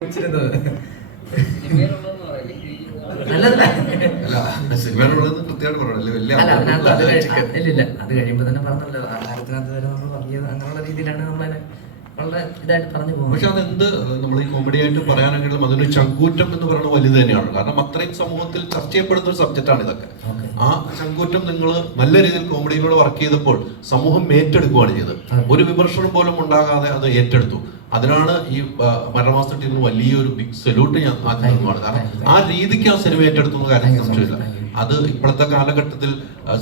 അത് കഴിയുമ്പോ തന്നെ പറഞ്ഞല്ലോ ആഹാരത്തിനകത്ത് വരെ നമ്മൾ പറഞ്ഞത് അങ്ങനെയുള്ള രീതിയിലാണ് നമ്മളെ വളരെ ഇതായിട്ട് പറഞ്ഞു പോകുന്നത്. പക്ഷെ അതെന്ത് നമ്മൾ ഈ കോമഡി ആയിട്ട് പറയാനെങ്കിലും അതൊരു ചങ്കൂറ്റം എന്ന് പറയുന്നത് വലുത് തന്നെയാണ്. കാരണം അത്രയും സമൂഹത്തിൽ ചർച്ച ചെയ്യപ്പെടുന്ന ഒരു സബ്ജക്റ്റാണ് ഇതൊക്കെ. ആ ചങ്കൂറ്റം നിങ്ങൾ നല്ല രീതിയിൽ കോമഡിയിലൂടെ വർക്ക് ചെയ്തപ്പോൾ സമൂഹം ഏറ്റെടുക്കുകയാണ് ചെയ്തത്. ഒരു വിമർശനം പോലും ഉണ്ടാകാതെ അത് ഏറ്റെടുത്തു. അതിനാണ് ഈ മരണമാസ ടീമിന് വലിയൊരു ബിഗ് സല്യൂട്ട് ഞാൻ ആദ്യം നൽകുകയാണ്. കാരണം ആ രീതിക്ക് ആ സിനിമ ഏറ്റെടുത്തുന്ന കാര്യം സംശയമില്ല. അത് ഇപ്പോഴത്തെ കാലഘട്ടത്തിൽ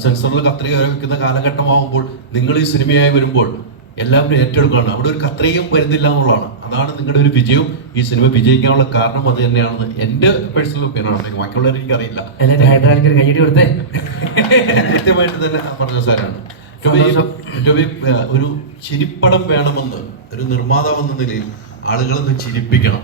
സെൻസറിൽ കത്രിക വയ്ക്കുന്ന കാലഘട്ടമാകുമ്പോൾ നിങ്ങൾ ഈ സിനിമയായി വരുമ്പോൾ എല്ലാവരും ഏറ്റെടുക്കുകയാണ്. അവിടെ ഒരു കത്രികയും വരുന്നില്ല എന്നുള്ളതാണ്. അതാണ് നിങ്ങളുടെ ഒരു വിജയം. ഈ സിനിമ വിജയിക്കാനുള്ള കാരണം അത് തന്നെയാണെന്ന് എൻ്റെ പേഴ്സണൽ ഒപ്പീനിയനാണ്. ബാക്കിയുള്ളവർ എനിക്കറിയില്ല. കൃത്യമായിട്ട് തന്നെ പറഞ്ഞ സാറാണ്. ഒരു ചിരിപ്പടം വേണമെന്ന് ഒരു നിർമ്മാതാവെന്ന നിലയിൽ ആളുകളൊന്ന് ചിരിപ്പിക്കണം.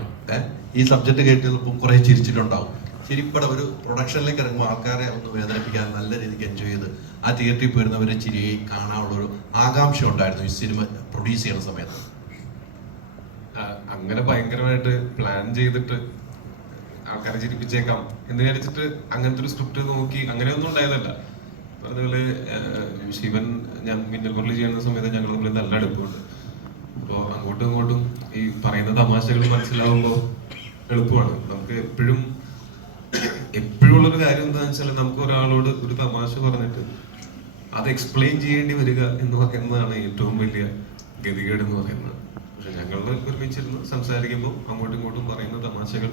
ഈ സബ്ജക്ട് കേട്ടപ്പോൾ കുറെ ചിരിച്ചിട്ടുണ്ടാവും. ചിരിപ്പടം ഒരു പ്രൊഡക്ഷനിലേക്ക് ഇറങ്ങുമ്പോൾ ആൾക്കാരെ ഒന്ന് വേദനിപ്പിക്കാൻ നല്ല രീതിക്ക് എൻജോയ് ചെയ്ത് ആ തിയേറ്ററിൽ പോയിരുന്നവരെ ചിരിയെ കാണാനുള്ളൊരു ആകാംക്ഷ ഉണ്ടായിരുന്നു ഈ സിനിമ പ്രൊഡ്യൂസ് ചെയ്യുന്ന സമയത്ത്. അങ്ങനെ ഭയങ്കരമായിട്ട് പ്ലാൻ ചെയ്തിട്ട് ആൾക്കാരെ ചിരിപ്പിച്ചേക്കാം എന്ന് വിചാരിച്ചിട്ട് അങ്ങനത്തെ ഒരു സ്ക്രിപ്റ്റ് നോക്കി അങ്ങനെയൊന്നും ഉണ്ടായതല്ല. അതുപോലെ ശിവൻ ഞാൻ മിന്നൽ മുരളി ചെയ്യുന്ന സമയത്ത് ഞങ്ങൾ തമ്മിൽ നല്ല അടുപ്പമുണ്ട്. അപ്പോൾ അങ്ങോട്ടും ഇങ്ങോട്ടും ഈ പറയുന്ന തമാശകൾ മനസ്സിലാവുമ്പോൾ എളുപ്പമാണ്. നമുക്ക് എപ്പോഴും ഉള്ളൊരു കാര്യം എന്താണെന്ന് വെച്ചാൽ നമുക്ക് ഒരാളോട് ഒരു തമാശ പറഞ്ഞിട്ട് അത് എക്സ്പ്ലെയിൻ ചെയ്യേണ്ടി വരിക എന്ന് പറയുന്നതാണ് ഏറ്റവും വലിയ ഗതികേട് എന്ന് പറയുന്നത്. പക്ഷെ ഞങ്ങൾ ഒരുമിച്ചിരുന്ന് സംസാരിക്കുമ്പോൾ അങ്ങോട്ടും ഇങ്ങോട്ടും പറയുന്ന തമാശകൾ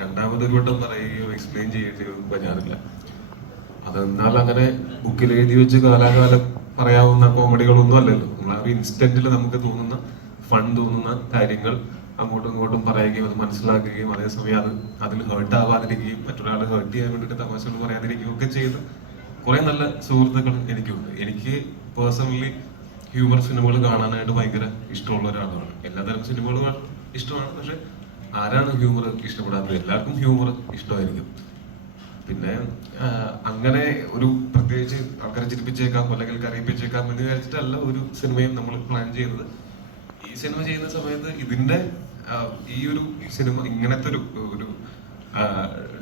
രണ്ടാമതൊരു വട്ടം പറയുകയോ എക്സ്പ്ലെയിൻ ചെയ്യേണ്ടി വരാറില്ല. അതെന്നാൽ അങ്ങനെ ബുക്കിൽ എഴുതി വെച്ച് കാലാകാലം പറയാവുന്ന കോമഡികളൊന്നും അല്ലല്ലോ. നമ്മൾ ആ ഒരു ഇൻസ്റ്റന്റിൽ നമുക്ക് തോന്നുന്ന ഫൺ തോന്നുന്ന കാര്യങ്ങൾ അങ്ങോട്ടും ഇങ്ങോട്ടും പറയുകയും അത് മനസ്സിലാക്കുകയും അതേസമയം അതിൽ ഹേർട്ട് ആവാതിരിക്കുകയും മറ്റൊരാളെ ഹേർട്ട് ചെയ്യാൻ വേണ്ടിയിട്ട് തമാശകൾ പറയാതിരിക്കുകയും ഒക്കെ ചെയ്ത് കുറെ നല്ല സുഹൃത്തുക്കൾ എനിക്കുണ്ട്. എനിക്ക് പേഴ്സണലി ഹ്യൂമർ സിനിമകൾ കാണാനായിട്ട് ഭയങ്കര ഇഷ്ടമുള്ള ഒരാളാണ്. എല്ലാതരം സിനിമകളും ഇഷ്ടമാണ്. പക്ഷെ ആരാണ് ഹ്യൂമർ ഇഷ്ടപ്പെടാത്തത്? എല്ലാവർക്കും ഹ്യൂമർ ഇഷ്ടമായിരിക്കും. പിന്നെ അങ്ങനെ ഒരു പ്രത്യേകിച്ച് ആൾക്കാരെ ചിരിപ്പിച്ചേക്കാം അല്ലെങ്കിൽ കരയിപ്പിച്ചേക്കാം എന്ന് വിചാരിച്ചിട്ടല്ല ഒരു സിനിമയും നമ്മൾ പ്ലാൻ ചെയ്യുന്നത്. ഈ സിനിമ ചെയ്യുന്ന സമയത്ത് ഇതിന്റെ ഈ ഒരു സിനിമ ഇങ്ങനത്തെ ഒരു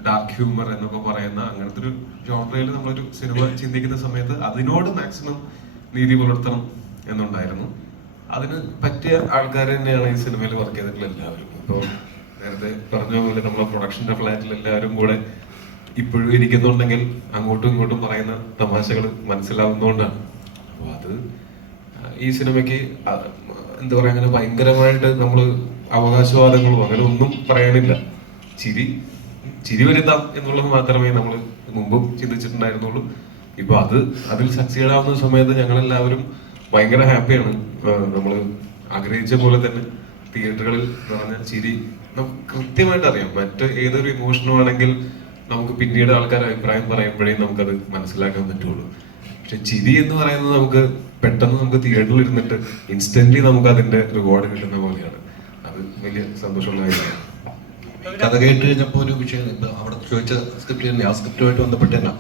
ഡാർക്ക് ഹ്യൂമർ എന്നൊക്കെ പറയുന്ന അങ്ങനത്തെ ഒരു ജോൺറയിൽ നമ്മളൊരു സിനിമ ചിന്തിക്കുന്ന സമയത്ത് അതിനോട് മാക്സിമം നീതി പുലർത്തണം എന്നുണ്ടായിരുന്നു. അതിന് പറ്റിയ ആൾക്കാർ തന്നെയാണ് ഈ സിനിമയിൽ വർക്ക് ചെയ്തിട്ടുള്ള എല്ലാവരും. ഇപ്പോൾ നേരത്തെ പറഞ്ഞ പോലെ നമ്മളെ പ്രൊഡക്ഷന്റെ ഫ്ലാറ്റിൽ എല്ലാവരും കൂടെ ഇപ്പോഴും ഇരിക്കുന്നുണ്ടെങ്കിൽ അങ്ങോട്ടും ഇങ്ങോട്ടും പറയുന്ന തമാശകൾ മനസ്സിലാവുന്നതുകൊണ്ടാണ്. അപ്പോൾ അത് ഈ സിനിമയ്ക്ക് എന്താ പറയാ, അങ്ങനെ ഭയങ്കരമായിട്ട് നമ്മൾ അവകാശവാദങ്ങളോ അങ്ങനെ ഒന്നും പറയാനില്ല. ചിരി വരുത്താം എന്നുള്ളത് മാത്രമേ നമ്മൾ മുമ്പും ചിന്തിച്ചിട്ടുണ്ടായിരുന്നുള്ളൂ. ഇപ്പൊ അതിൽ സക്സീഡ് ആവുന്ന സമയത്ത് ഞങ്ങളെല്ലാവരും ഭയങ്കര ഹാപ്പിയാണ്. നമ്മൾ ആഗ്രഹിച്ച പോലെ തന്നെ തിയേറ്ററുകളിൽ പറഞ്ഞ ചിരി നമുക്ക് കൃത്യമായിട്ട് അറിയാം. മറ്റ് ഏതൊരു ഇമോഷനും ആണെങ്കിൽ നമുക്ക് പിന്നീട് ആൾക്കാർ അഭിപ്രായം പറയുമ്പോഴേ നമുക്കത് മനസ്സിലാക്കാൻ പറ്റുള്ളൂ. പക്ഷെ ചിരി എന്ന് പറയുന്നത് നമുക്ക് പെട്ടെന്ന് നമുക്ക് തിയേറ്ററിൽ ഇരുന്നിട്ട് ഇൻസ്റ്റന്റ്ലി നമുക്ക് അതിന്റെ റിവാർഡ് കിട്ടുന്ന പോലെയാണ്. അത് വലിയ സന്തോഷമുള്ള കാര്യമാണ്. കഥ കേട്ട് കഴിഞ്ഞപ്പോൾ ഒരു വിഷയം അവിടെ ചോദിച്ച സ്ക്രിപ്റ്റ് തന്നെ, ആ സ്ക്രിപ്റ്റുമായിട്ട് ബന്ധപ്പെട്ട് തന്നെ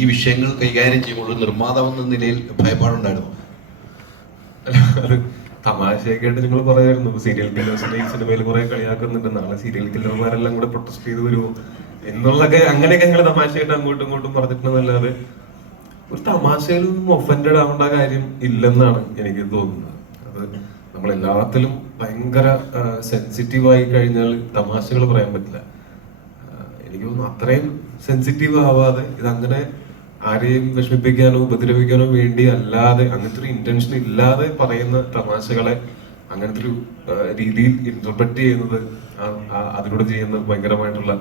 ഈ വിഷയങ്ങൾ കൈകാര്യം ചെയ്യുമ്പോൾ നിർമ്മാതാവെന്ന നിലയിൽ ഭയപ്പാടുണ്ടായിരുന്നു. അത് തമാശയൊക്കെ ആയിട്ട് നിങ്ങൾ പറയായിരുന്നു സീരിയൽ കില്ലേഴ്സിന്റെ ഈ സിനിമയിൽ കുറെ കളിയാക്കുന്നുണ്ട്. നാളെ സീരിയൽ കില്ലർമാരെല്ലാം കൂടെ പ്രൊട്ടസ്റ്റ് ചെയ്ത് വരുമോ എന്നുള്ളതൊക്കെ അങ്ങനെയൊക്കെ ഞങ്ങൾ തമാശയായിട്ട് അങ്ങോട്ടും ഇങ്ങോട്ടും പറഞ്ഞിട്ടുണ്ടെന്നല്ലാതെ ഒരു തമാശയിലും ഒഫൻഡഡ് ആവേണ്ട കാര്യം ഇല്ലെന്നാണ് എനിക്ക് തോന്നുന്നത്. അത് നമ്മളെല്ലാത്തിലും ഭയങ്കര സെൻസിറ്റീവ് ആയി കഴിഞ്ഞാൽ തമാശകൾ പറയാൻ പറ്റില്ല. എനിക്ക് തോന്നുന്നു അത്രയും സെൻസിറ്റീവ് ആവാതെ ഇതങ്ങനെ ആരെയും വിഷമിപ്പിക്കാനോ ഉപദ്രവിക്കാനോ വേണ്ടി അല്ലാതെ അങ്ങനത്തെ ഒരു ഇന്റൻഷൻ ഇല്ലാതെ പറയുന്ന തമാശകളെ അങ്ങനത്തെ ഒരു രീതിയിൽ ഇന്റർപ്രറ്റ് ചെയ്യുന്നത് അതിലൂടെ ചെയ്യുന്ന ഭയങ്കരമായിട്ടുള്ള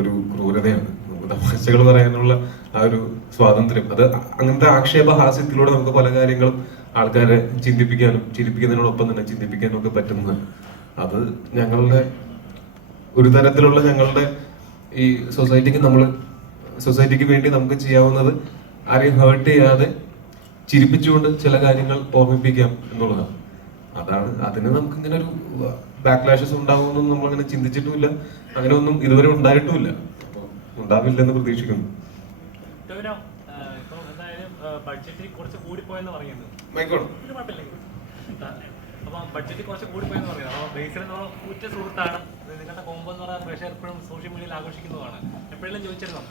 ഒരു ക്രൂരതയാണ്. നമുക്ക് തമാശകൾ പറയാനുള്ള ആ ഒരു സ്വാതന്ത്ര്യം, അത് അങ്ങനത്തെ ആക്ഷേപഹാസ്യത്തിലൂടെ നമുക്ക് പല കാര്യങ്ങളും ആൾക്കാരെ ചിന്തിപ്പിക്കാനും ചിരിപ്പിക്കുന്നതിനോടൊപ്പം തന്നെ ചിന്തിപ്പിക്കാനും ഒക്കെ പറ്റുന്നതാണ്. അത് ഞങ്ങളുടെ ഒരു തരത്തിലുള്ള ഞങ്ങളുടെ ഈ സൊസൈറ്റിക്ക് വേണ്ടി നമുക്ക് ചെയ്യാവുന്നത് ആരെയും ഹേർട്ട് ചെയ്യാതെ ചിരിപ്പിച്ചുകൊണ്ട് ചില കാര്യങ്ങൾ ഓർമ്മിപ്പിക്കാം എന്നുള്ളതാണ്. അതിന് നമുക്ക് ഇങ്ങനെ ഒരു ബാക്ക്ലാഷസ് ഉണ്ടാവുമെന്നൊന്നും നമ്മളങ്ങനെ ചിന്തിച്ചിട്ടുമില്ല. അങ്ങനെ ഒന്നും ഇതുവരെ ഉണ്ടായിട്ടുമില്ല. അപ്പോൾ ഉണ്ടാവില്ലെന്ന് പ്രതീക്ഷിക്കുന്നു. ബഡ്ജറ്റ് കുറച്ച് കൂടി പോയെന്ന് പറയുന്നത്. അപ്പോൾ ബേസിൽ നമ്മൾ ഉറ്റ സുഹൃത്താണ് മധുവിന്റെ കോമ്പോ എന്ന് പറഞ്ഞാൽ പ്രേക്ഷകർ എപ്പോഴും സോഷ്യൽ മീഡിയയിൽ ആഘോഷിക്കുന്നതാണ്. എപ്പോഴെങ്കിലും ചോദിച്ചിരുന്നോ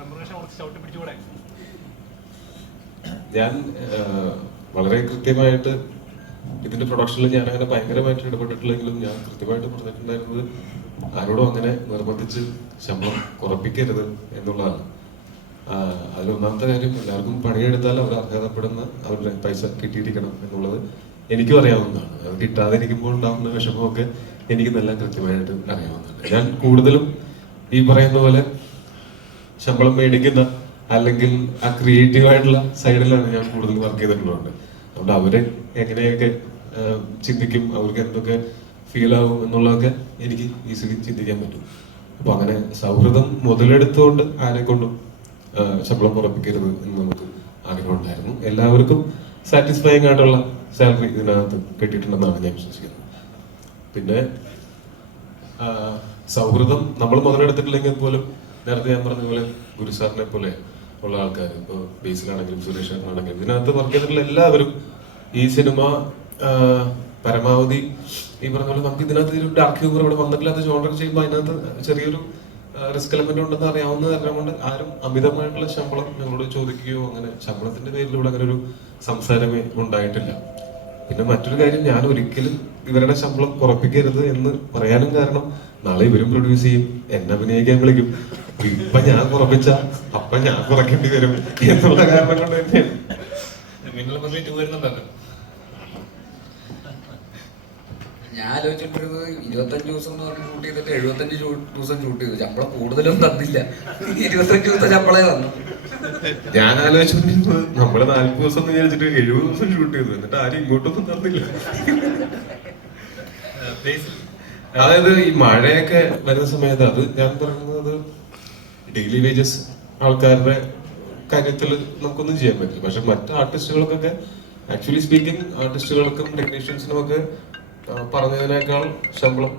റെമ്യൂണറേഷൻ കുറച്ച് ചവിട്ടി പിടിച്ചുകൂടെ? ഞാൻ വളരെ കൃത്യമായിട്ട് ഇതിന്റെ പ്രൊഡക്ഷനിൽ ഞാൻ അങ്ങനെ ഭയങ്കരമായിട്ട് ഇടപെട്ടിട്ടില്ലെങ്കിലും ഞാൻ കൃത്യമായിട്ട് പറഞ്ഞിട്ടുണ്ടായിരുന്നത് ആരോടും അങ്ങനെ നിർബന്ധിച്ച് ശമ്പളം കുറപ്പിക്കരുത് എന്നുള്ളതാണ്. അതിലൊന്നാമത്തെ കാര്യം, എല്ലാവർക്കും പണിയെടുത്താൽ അവർ അർഹതപ്പെടുന്ന അവരുടെ പൈസ കിട്ടിയിരിക്കണം എന്നുള്ളത് എനിക്കും അറിയാവുന്നതാണ്. അത് കിട്ടാതിരിക്കുമ്പോൾ ഉണ്ടാകുന്ന വിഷമമൊക്കെ എനിക്ക് നല്ല കൃത്യമായിട്ട് അറിയാവുന്നതാണ്. ഞാൻ കൂടുതലും ഈ പറയുന്ന പോലെ ശമ്പളം മേടിക്കുന്ന അല്ലെങ്കിൽ ആ ക്രിയേറ്റീവ് ആയിട്ടുള്ള സൈഡിലാണ് ഞാൻ കൂടുതൽ വർക്ക് ചെയ്തിട്ടുള്ളത്. അതുകൊണ്ട് അവര് എങ്ങനെയൊക്കെ ചിന്തിക്കും, അവർക്ക് എന്തൊക്കെ ഫീൽ ആവും എന്നുള്ളതൊക്കെ എനിക്ക് ഈസിലി ചിന്തിക്കാൻ പറ്റും. അപ്പൊ അങ്ങനെ സൗഹൃദം മുതലെടുത്തുകൊണ്ട് ആരെ കൊണ്ടും ശമ്പളം കുറപ്പിക്കരുത് എന്ന് നമുക്ക് ആഗ്രഹം ഉണ്ടായിരുന്നു. എല്ലാവർക്കും സാറ്റിസ്ഫൈങ് ആയിട്ടുള്ള സാലറി ഇതിനകത്ത് കിട്ടിയിട്ടുണ്ടെന്നാണ് ഞാൻ വിശ്വസിക്കുന്നത്. പിന്നെ സൗഹൃദം നമ്മൾ മുതലെടുത്തിട്ടില്ലെങ്കിൽ പോലും നേരത്തെ ഞാൻ പറഞ്ഞ പോലെ ഗുരുസാറിനെ പോലെ ഉള്ള ആൾക്കാർ, ഇപ്പോൾ ബേസിലാണെങ്കിലും സുരേഷ് ആണെങ്കിലും ഇതിനകത്ത് വർക്ക് ചെയ്തിട്ടുള്ള എല്ലാവരും ഈ സിനിമ പരമാവധി ഈ പറഞ്ഞ പോലെ നമുക്ക് ഇതിനകത്ത് ഒരു ഡാർക്ക് ഹ്യൂമർ ഇവിടെ വന്നിട്ടില്ലാത്ത ജോണർ ചെയ്യുമ്പോൾ അതിനകത്ത് ചെറിയൊരു റിസ്ക് എലമെന്റ് ഉണ്ടെന്ന് അറിയാവുന്ന കാരണം കൊണ്ട് ആരും അമിതമായിട്ടുള്ള ശമ്പളം ഞങ്ങളോട് ചോദിക്കുകയോ അങ്ങനെ ശമ്പളത്തിന്റെ പേരിൽ ഇവിടെ അങ്ങനെ ഒരു സംസാരമേ ഉണ്ടായിട്ടില്ല. പിന്നെ മറ്റൊരു കാര്യം, ഞാൻ ഒരിക്കലും ഇവരുടെ ശമ്പളം കുറപ്പിക്കരുത് എന്ന് പറയാനും കാരണം നാളെ ഇവരും പ്രൊഡ്യൂസ് ചെയ്യും, എന്നെ അഭിനയിക്കാൻ വിളിക്കും, ഇപ്പൊ ഞാൻ കുറപ്പിച്ച അപ്പൊ ഞാൻ കുറയ്ക്കേണ്ടി വരും എന്നുള്ള കാരണം കൊണ്ട് തന്നെയാണ്. ഞാൻ ആലോചിച്ചിട്ടിരുന്നത് 25 ദിവസം എന്ന് പറഞ്ഞ് ഷൂട്ട് ചെയ്തിട്ട് 75 ദിവസം ഷൂട്ട് ചെയ്തു. ശമ്പളം കൂടുതലും തന്നില്ല, 25 ദിവസത്തെ ശമ്പളേ തന്നു. ഞാൻ ആലോചിച്ചിരുന്നത് നമ്മള് 40 ദിവസം എന്ന് വിചാരിച്ചിട്ട് 70 ദിവസം ഷൂട്ട് ചെയ്തു, എന്നിട്ട് ആരും ഇങ്ങോട്ടൊന്നും തന്നില്ല. അതായത് ഈ മഴയൊക്കെ വരുന്ന സമയത്ത് അത് ഞാൻ പറയുന്നത് ഡെയിലി വേജസ് ആൾക്കാരുടെ കാര്യത്തിൽ നമുക്കൊന്നും ചെയ്യാൻ പറ്റില്ല. പക്ഷെ മറ്റ് ആർട്ടിസ്റ്റുകൾക്കൊക്കെ ആക്ച്വലി സ്പീക്കിംഗ് ആർട്ടിസ്റ്റുകൾക്കും ടെക്നീഷ്യൻസിനും ഒക്കെ പറഞ്ഞതിനേക്കാൾ ശമ്പളം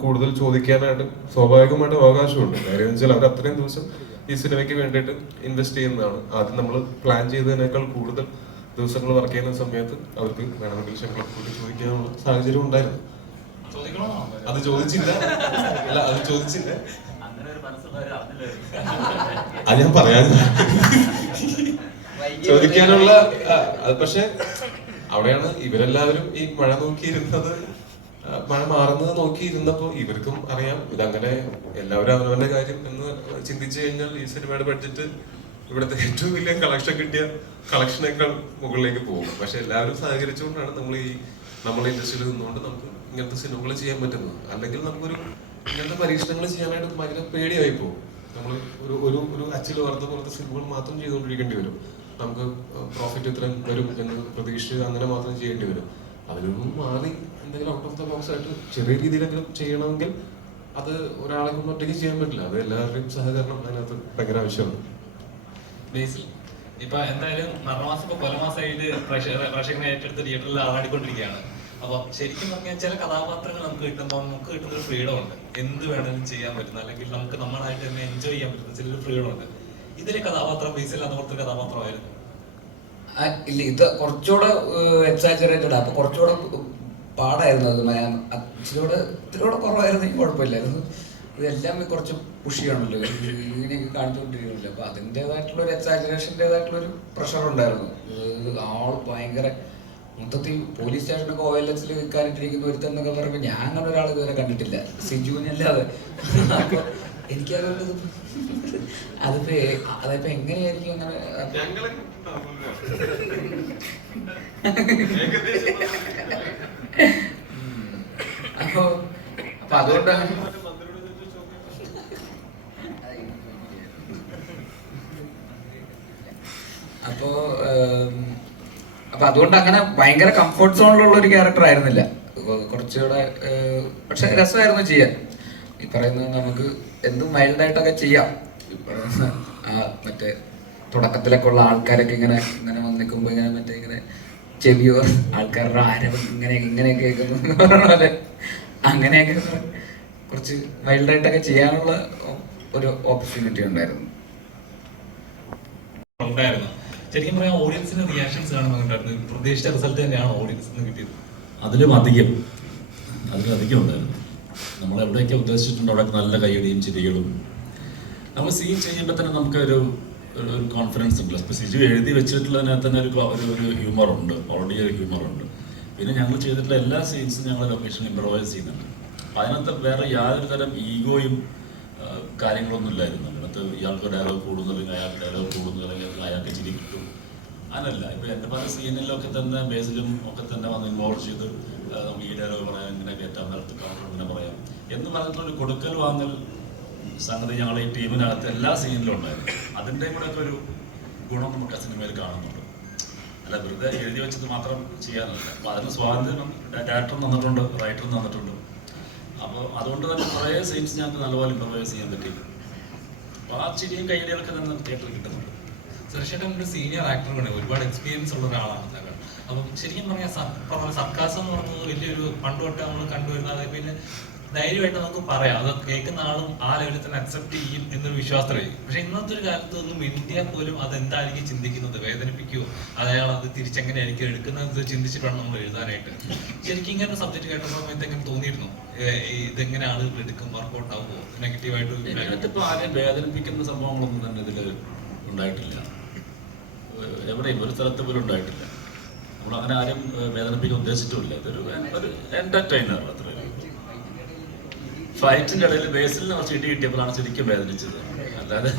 കൂടുതൽ ചോദിക്കാനായിട്ട് സ്വാഭാവികമായിട്ട് അവകാശമുണ്ട്. കാര്യം വെച്ചാൽ അവർ അത്രയും ദിവസം ഈ സിനിമയ്ക്ക് വേണ്ടിയിട്ട് ഇൻവെസ്റ്റ് ചെയ്യുന്നതാണ്. ആദ്യം നമ്മൾ പ്ലാൻ ചെയ്തതിനേക്കാൾ കൂടുതൽ ദിവസങ്ങൾ വർക്ക് ചെയ്യുന്ന സമയത്ത് അവർക്ക് വേണമെങ്കിൽ ശമ്പളം കൂടി ചോദിക്കാനുള്ള സാഹചര്യം ഉണ്ടായിരുന്നു. അത് ചോദിച്ചില്ല, അല്ല അത് ചോദിച്ചില്ല, അത് ഞാൻ പറയാൻ ചോദിക്കാനുള്ള പക്ഷെ അവിടെയാണ് ഇവരെല്ലാവരും ഈ മഴ നോക്കിയിരുന്നത്, മഴ മാറുന്നത് നോക്കിയിരുന്നപ്പോ ഇവർക്കും അറിയാം ഇതങ്ങനെ എല്ലാവരും അവനവന്റെ കാര്യം എന്ന് ചിന്തിച്ചു കഴിഞ്ഞാൽ ഈ സിനിമയുടെ ബഡ്ജറ്റ് ഇവിടുത്തെ ഏറ്റവും വലിയ കളക്ഷൻ കിട്ടിയ കളക്ഷനേക്കാൾ മുകളിലേക്ക് പോകും. പക്ഷെ എല്ലാവരും സഹകരിച്ചുകൊണ്ടാണ് നമ്മളെ ഇൻഡസ്ട്രിയിൽ നിന്നുകൊണ്ട് നമുക്ക് ഇങ്ങനത്തെ സിനിമകൾ ചെയ്യാൻ പറ്റുന്നത്. അല്ലെങ്കിൽ നമുക്കൊരു ഇങ്ങനത്തെ പരീക്ഷണങ്ങൾ ചെയ്യാനായിട്ട് ഭയങ്കര പേടിയായി പോകും. നമ്മൾ ഒരു അച്ചിൽ വാർത്ത പോലത്തെ സിനിമകൾ മാത്രം ചെയ്തുകൊണ്ടിരിക്കേണ്ടി വരും. നമുക്ക് പ്രോഫിറ്റ് ഇത്രയും വരും എന്ന് പ്രതീക്ഷിച്ച് അങ്ങനെ മാത്രം ചെയ്യേണ്ടി വരും. അതിൽ നിന്നും മാറി എന്തെങ്കിലും ഔട്ട് ഓഫ് ദ ബോക്സ് ആയിട്ട് ചെറിയ രീതിയിലെങ്കിലും ചെയ്യണമെങ്കിൽ അത് ഒരാളെ കൊണ്ട് ഒറ്റയ്ക്ക് ചെയ്യാൻ പറ്റില്ല. അത് എല്ലാവരുടെയും സഹകരണം അതിനകത്ത് ഭയങ്കര ആവശ്യമാണ്. ഇപ്പൊ എന്തായാലും മരണമാസം ഇപ്പൊ കൊലമാസമായിട്ട് പ്രേക്ഷകനെ ഏറ്റെടുത്ത് തിയേറ്ററിൽ ആടിക്കൊണ്ടിരിക്കുകയാണ്. അപ്പൊ ശരിക്കും പറഞ്ഞാൽ ചില കഥാപാത്രങ്ങൾ നമുക്ക് കിട്ടുന്ന ഒരു ഫ്രീഡം ഉണ്ട്, എന്ത് വേണമെങ്കിലും ചെയ്യാൻ പറ്റുന്ന, അല്ലെങ്കിൽ നമുക്ക് നമ്മളായിട്ട് തന്നെ എൻജോയ് ചെയ്യാൻ പറ്റുന്ന ചിലൊരു ഫ്രീഡം ഉണ്ട്. ഇതിലെ കഥാപാത്രം ബേസിൽ അതുപോലത്തെ കഥാപാത്രമായിരുന്നു. ഇല്ല, ഇത് കുറച്ചുകൂടെ എക്സാജറേറ്റഡ്, അപ്പൊ കുറച്ചുകൂടെ പാടായിരുന്നു. അത് ഇത്തിരിയോടെ കുറവായിരുന്നെങ്കിൽ കുഴപ്പമില്ലായിരുന്നു. ഇതെല്ലാം കുറച്ച് പുഷിയാണല്ലോ, ഇങ്ങനെയൊക്കെ കാണിച്ചുകൊണ്ടിരിക്കുന്നില്ല. അപ്പൊ അതിൻ്റെതായിട്ടുള്ള ഒരു എക്സാജറേഷൻ്റെതായിട്ടുള്ളൊരു പ്രഷർ ഉണ്ടായിരുന്നു. ആള് ഭയങ്കര മൊത്തത്തിൽ പോലീസ് സ്റ്റേഷനൊക്കെ OLX വിൽക്കാനിട്ടിരിക്കുന്ന ഒരുത്തെന്നൊക്കെ പറയുമ്പോൾ ഞാൻ അങ്ങനെ ഒരാൾ ഇതുവരെ കണ്ടിട്ടില്ല, സിജുവിനല്ലാതെ. അപ്പൊ എനിക്കതുകൊണ്ട് അതിപ്പോ എങ്ങനെയായിരിക്കും അങ്ങനെ. അപ്പൊ അതുകൊണ്ടാണ് അപ്പൊ അതുകൊണ്ട് അങ്ങനെ ഭയങ്കര കംഫർട്ട് സോണിലുള്ള ഒരു ക്യാരക്ടർ ആയിരുന്നില്ല, കുറച്ചുകൂടെ. പക്ഷെ രസമായിരുന്നു ചെയ്യാൻ. ഈ പറയുന്നത് നമുക്ക് എന്തും മൈൽഡായിട്ടൊക്കെ ചെയ്യാം. ഈ പറയുന്ന മറ്റേ തുടക്കത്തിലൊക്കെ ഉള്ള ആൾക്കാരൊക്കെ ഇങ്ങനെ വന്ന് നിൽക്കുമ്പോൾ ഇങ്ങനെ ചെവിയോ ആൾക്കാരുടെ ആരവം ഇങ്ങനെയൊക്കെ കേൾക്കുന്നു പറഞ്ഞാല് അങ്ങനെയൊക്കെ കുറച്ച് മൈൽഡായിട്ടൊക്കെ ചെയ്യാനുള്ള ഒരു ഓപ്പർച്യൂണിറ്റി ഉണ്ടായിരുന്നു. ശരിക്കും പറയാം, ഓഡിയൻസിന് റിയാക്ഷൻസ് കാണുന്നുണ്ടായിരുന്നു. പ്രതീക്ഷിച്ച റിസൾട്ട് തന്നെയാണ് ഓഡിയൻസിന് കിട്ടിയത്. അതിലും അധികം ഉണ്ടായിരുന്നു. നമ്മൾ എവിടെയൊക്കെ ഉദ്ദേശിച്ചിട്ടുണ്ടോ അവിടെ നല്ല കൈയടിയും ചിരികളും. നമ്മൾ സീൻ ചെയ്യുമ്പോൾ തന്നെ നമുക്കൊരു ഒരു കോൺഫിഡൻസ് ഉണ്ട്. സിജു എഴുതി വെച്ചിട്ടുള്ളതിനകത്ത് തന്നെ ഒരു ഹ്യൂമറുണ്ട്, ഓൾറെഡി ഒരു ഹ്യൂമറുണ്ട്. പിന്നെ ഞങ്ങൾ ചെയ്തിട്ടുള്ള എല്ലാ സീൻസും ഞങ്ങൾ ലൊക്കേഷനിൽ ഇംപ്രവൈസ് ചെയ്യുന്നുണ്ട്. അതിനകത്ത് വേറെ യാതൊരു തരം ഈഗോയും കാര്യങ്ങളൊന്നും ഇല്ലായിരുന്നു. അതിനകത്ത് ഇയാൾക്ക് ഡയലോഗ് കൂടുന്നു, അല്ലെങ്കിൽ അയാൾക്ക് ഡയലോഗ് കൂടുന്നു, അല്ലെങ്കിൽ അയാൾക്ക് ചിരി കിട്ടും, അങ്ങനല്ല. ഇപ്പോൾ എൻ്റെ പല സീനിലൊക്കെ തന്നെ ബേസിലും ഒക്കെ തന്നെ വന്ന് ഇൻവോൾവ് ചെയ്ത് നമുക്ക് ഈ ഡയലോഗ് പറയാം, ഇങ്ങനെ കയറ്റാൻ നേരത്ത് കൗണ്ടർ ഇങ്ങനെ പറയാം എന്ന് പറഞ്ഞിട്ടുള്ളൊരു കൊടുക്കൽ വാങ്ങൽ സംഗതി ഞങ്ങൾ ഈ ടീമിനകത്ത് എല്ലാ സീനിലും ഉണ്ടായിരുന്നു. അതിൻ്റെ കൂടെ ഒക്കെ ഒരു ഗുണം നമുക്ക് ആ സിനിമയിൽ കാണുന്നുണ്ട്. അല്ല വെറുതെ എഴുതി വെച്ചത് മാത്രം ചെയ്യാനല്ല. അപ്പോൾ അതിന് സ്വാതന്ത്ര്യം ഡയറക്ടറും തന്നിട്ടുണ്ട്, റൈറ്ററും തന്നിട്ടുണ്ട്. അപ്പോൾ അതുകൊണ്ട് തന്നെ കുറേ സീൻസ് ഞങ്ങൾക്ക് നല്ലപോലെ ഇംപ്രവൈസ് ചെയ്യാൻ പറ്റി. അപ്പോൾ ആ ചിരിയും കൈയടികളൊക്കെ തന്നെ തിയേറ്ററിൽ കിട്ടുന്നുണ്ട്. സുരേഷേട്ടൻ ഒരു സീനിയർ ആക്ടറാണ്, ഒരുപാട് എക്സ്പീരിയൻസ് ഉള്ള ഒരാളാണ് താങ്കൾ. അപ്പം ശരിക്കും പറഞ്ഞാൽ സർക്കാസം എന്ന് പറയുന്നത് വലിയൊരു പണ്ട് തൊട്ട് നമ്മൾ കണ്ടുവരുന്നത്. പിന്നെ ധൈര്യമായിട്ട് നമുക്ക് പറയാം, അത് കേൾക്കുന്ന ആളും ആ ലെവലിൽ തന്നെ അക്സെപ്റ്റ് ചെയ്യും എന്നൊരു വിശ്വാസത്തിലായി. പക്ഷെ ഇന്നത്തെ ഒരു കാലത്ത് ഒന്നും ഇന്ത്യ പോലും അതെന്തായിരിക്കും ചിന്തിക്കുന്നത്, വേദനിപ്പിക്കുമോ, അയാൾ അത് തിരിച്ചെങ്ങനെയായിരിക്കും എടുക്കുന്നത് ചിന്തിച്ചിട്ടാണ് നമ്മൾ എഴുതാനായിട്ട്. ശരിക്കും ഇങ്ങനെ സബ്ജക്ട് കേട്ട സമയത്ത് എങ്ങനെ തോന്നിയിരുന്നു, ഇതെങ്ങനെ ആളുകൾ എടുക്കും, വർക്കൗട്ട് ആവുമോ, നെഗറ്റീവായിട്ട്? ഇതിനകത്തിപ്പോൾ ആരെയും വേദനിപ്പിക്കുന്ന സംഭവങ്ങളൊന്നും തന്നെ ഇതിൽ ഉണ്ടായിട്ടില്ല. എവിടെയും ഒരു സ്ഥലത്ത് പോലും ഉണ്ടായിട്ടില്ല. നമ്മളങ്ങനെ ആരും വേദനിപ്പിക്കാൻ ഉദ്ദേശിച്ചിട്ടുമില്ല. ഇതൊരു എന്റർടൈനർ അത്രയും. ഫൈറ്റിൻ്റെ ഇടയിൽ ബേസിൽ കുറച്ച് ഇടി കിട്ടിയപ്പോഴാണ് ശരിക്കും വേദനിച്ചത്. അല്ലാതെ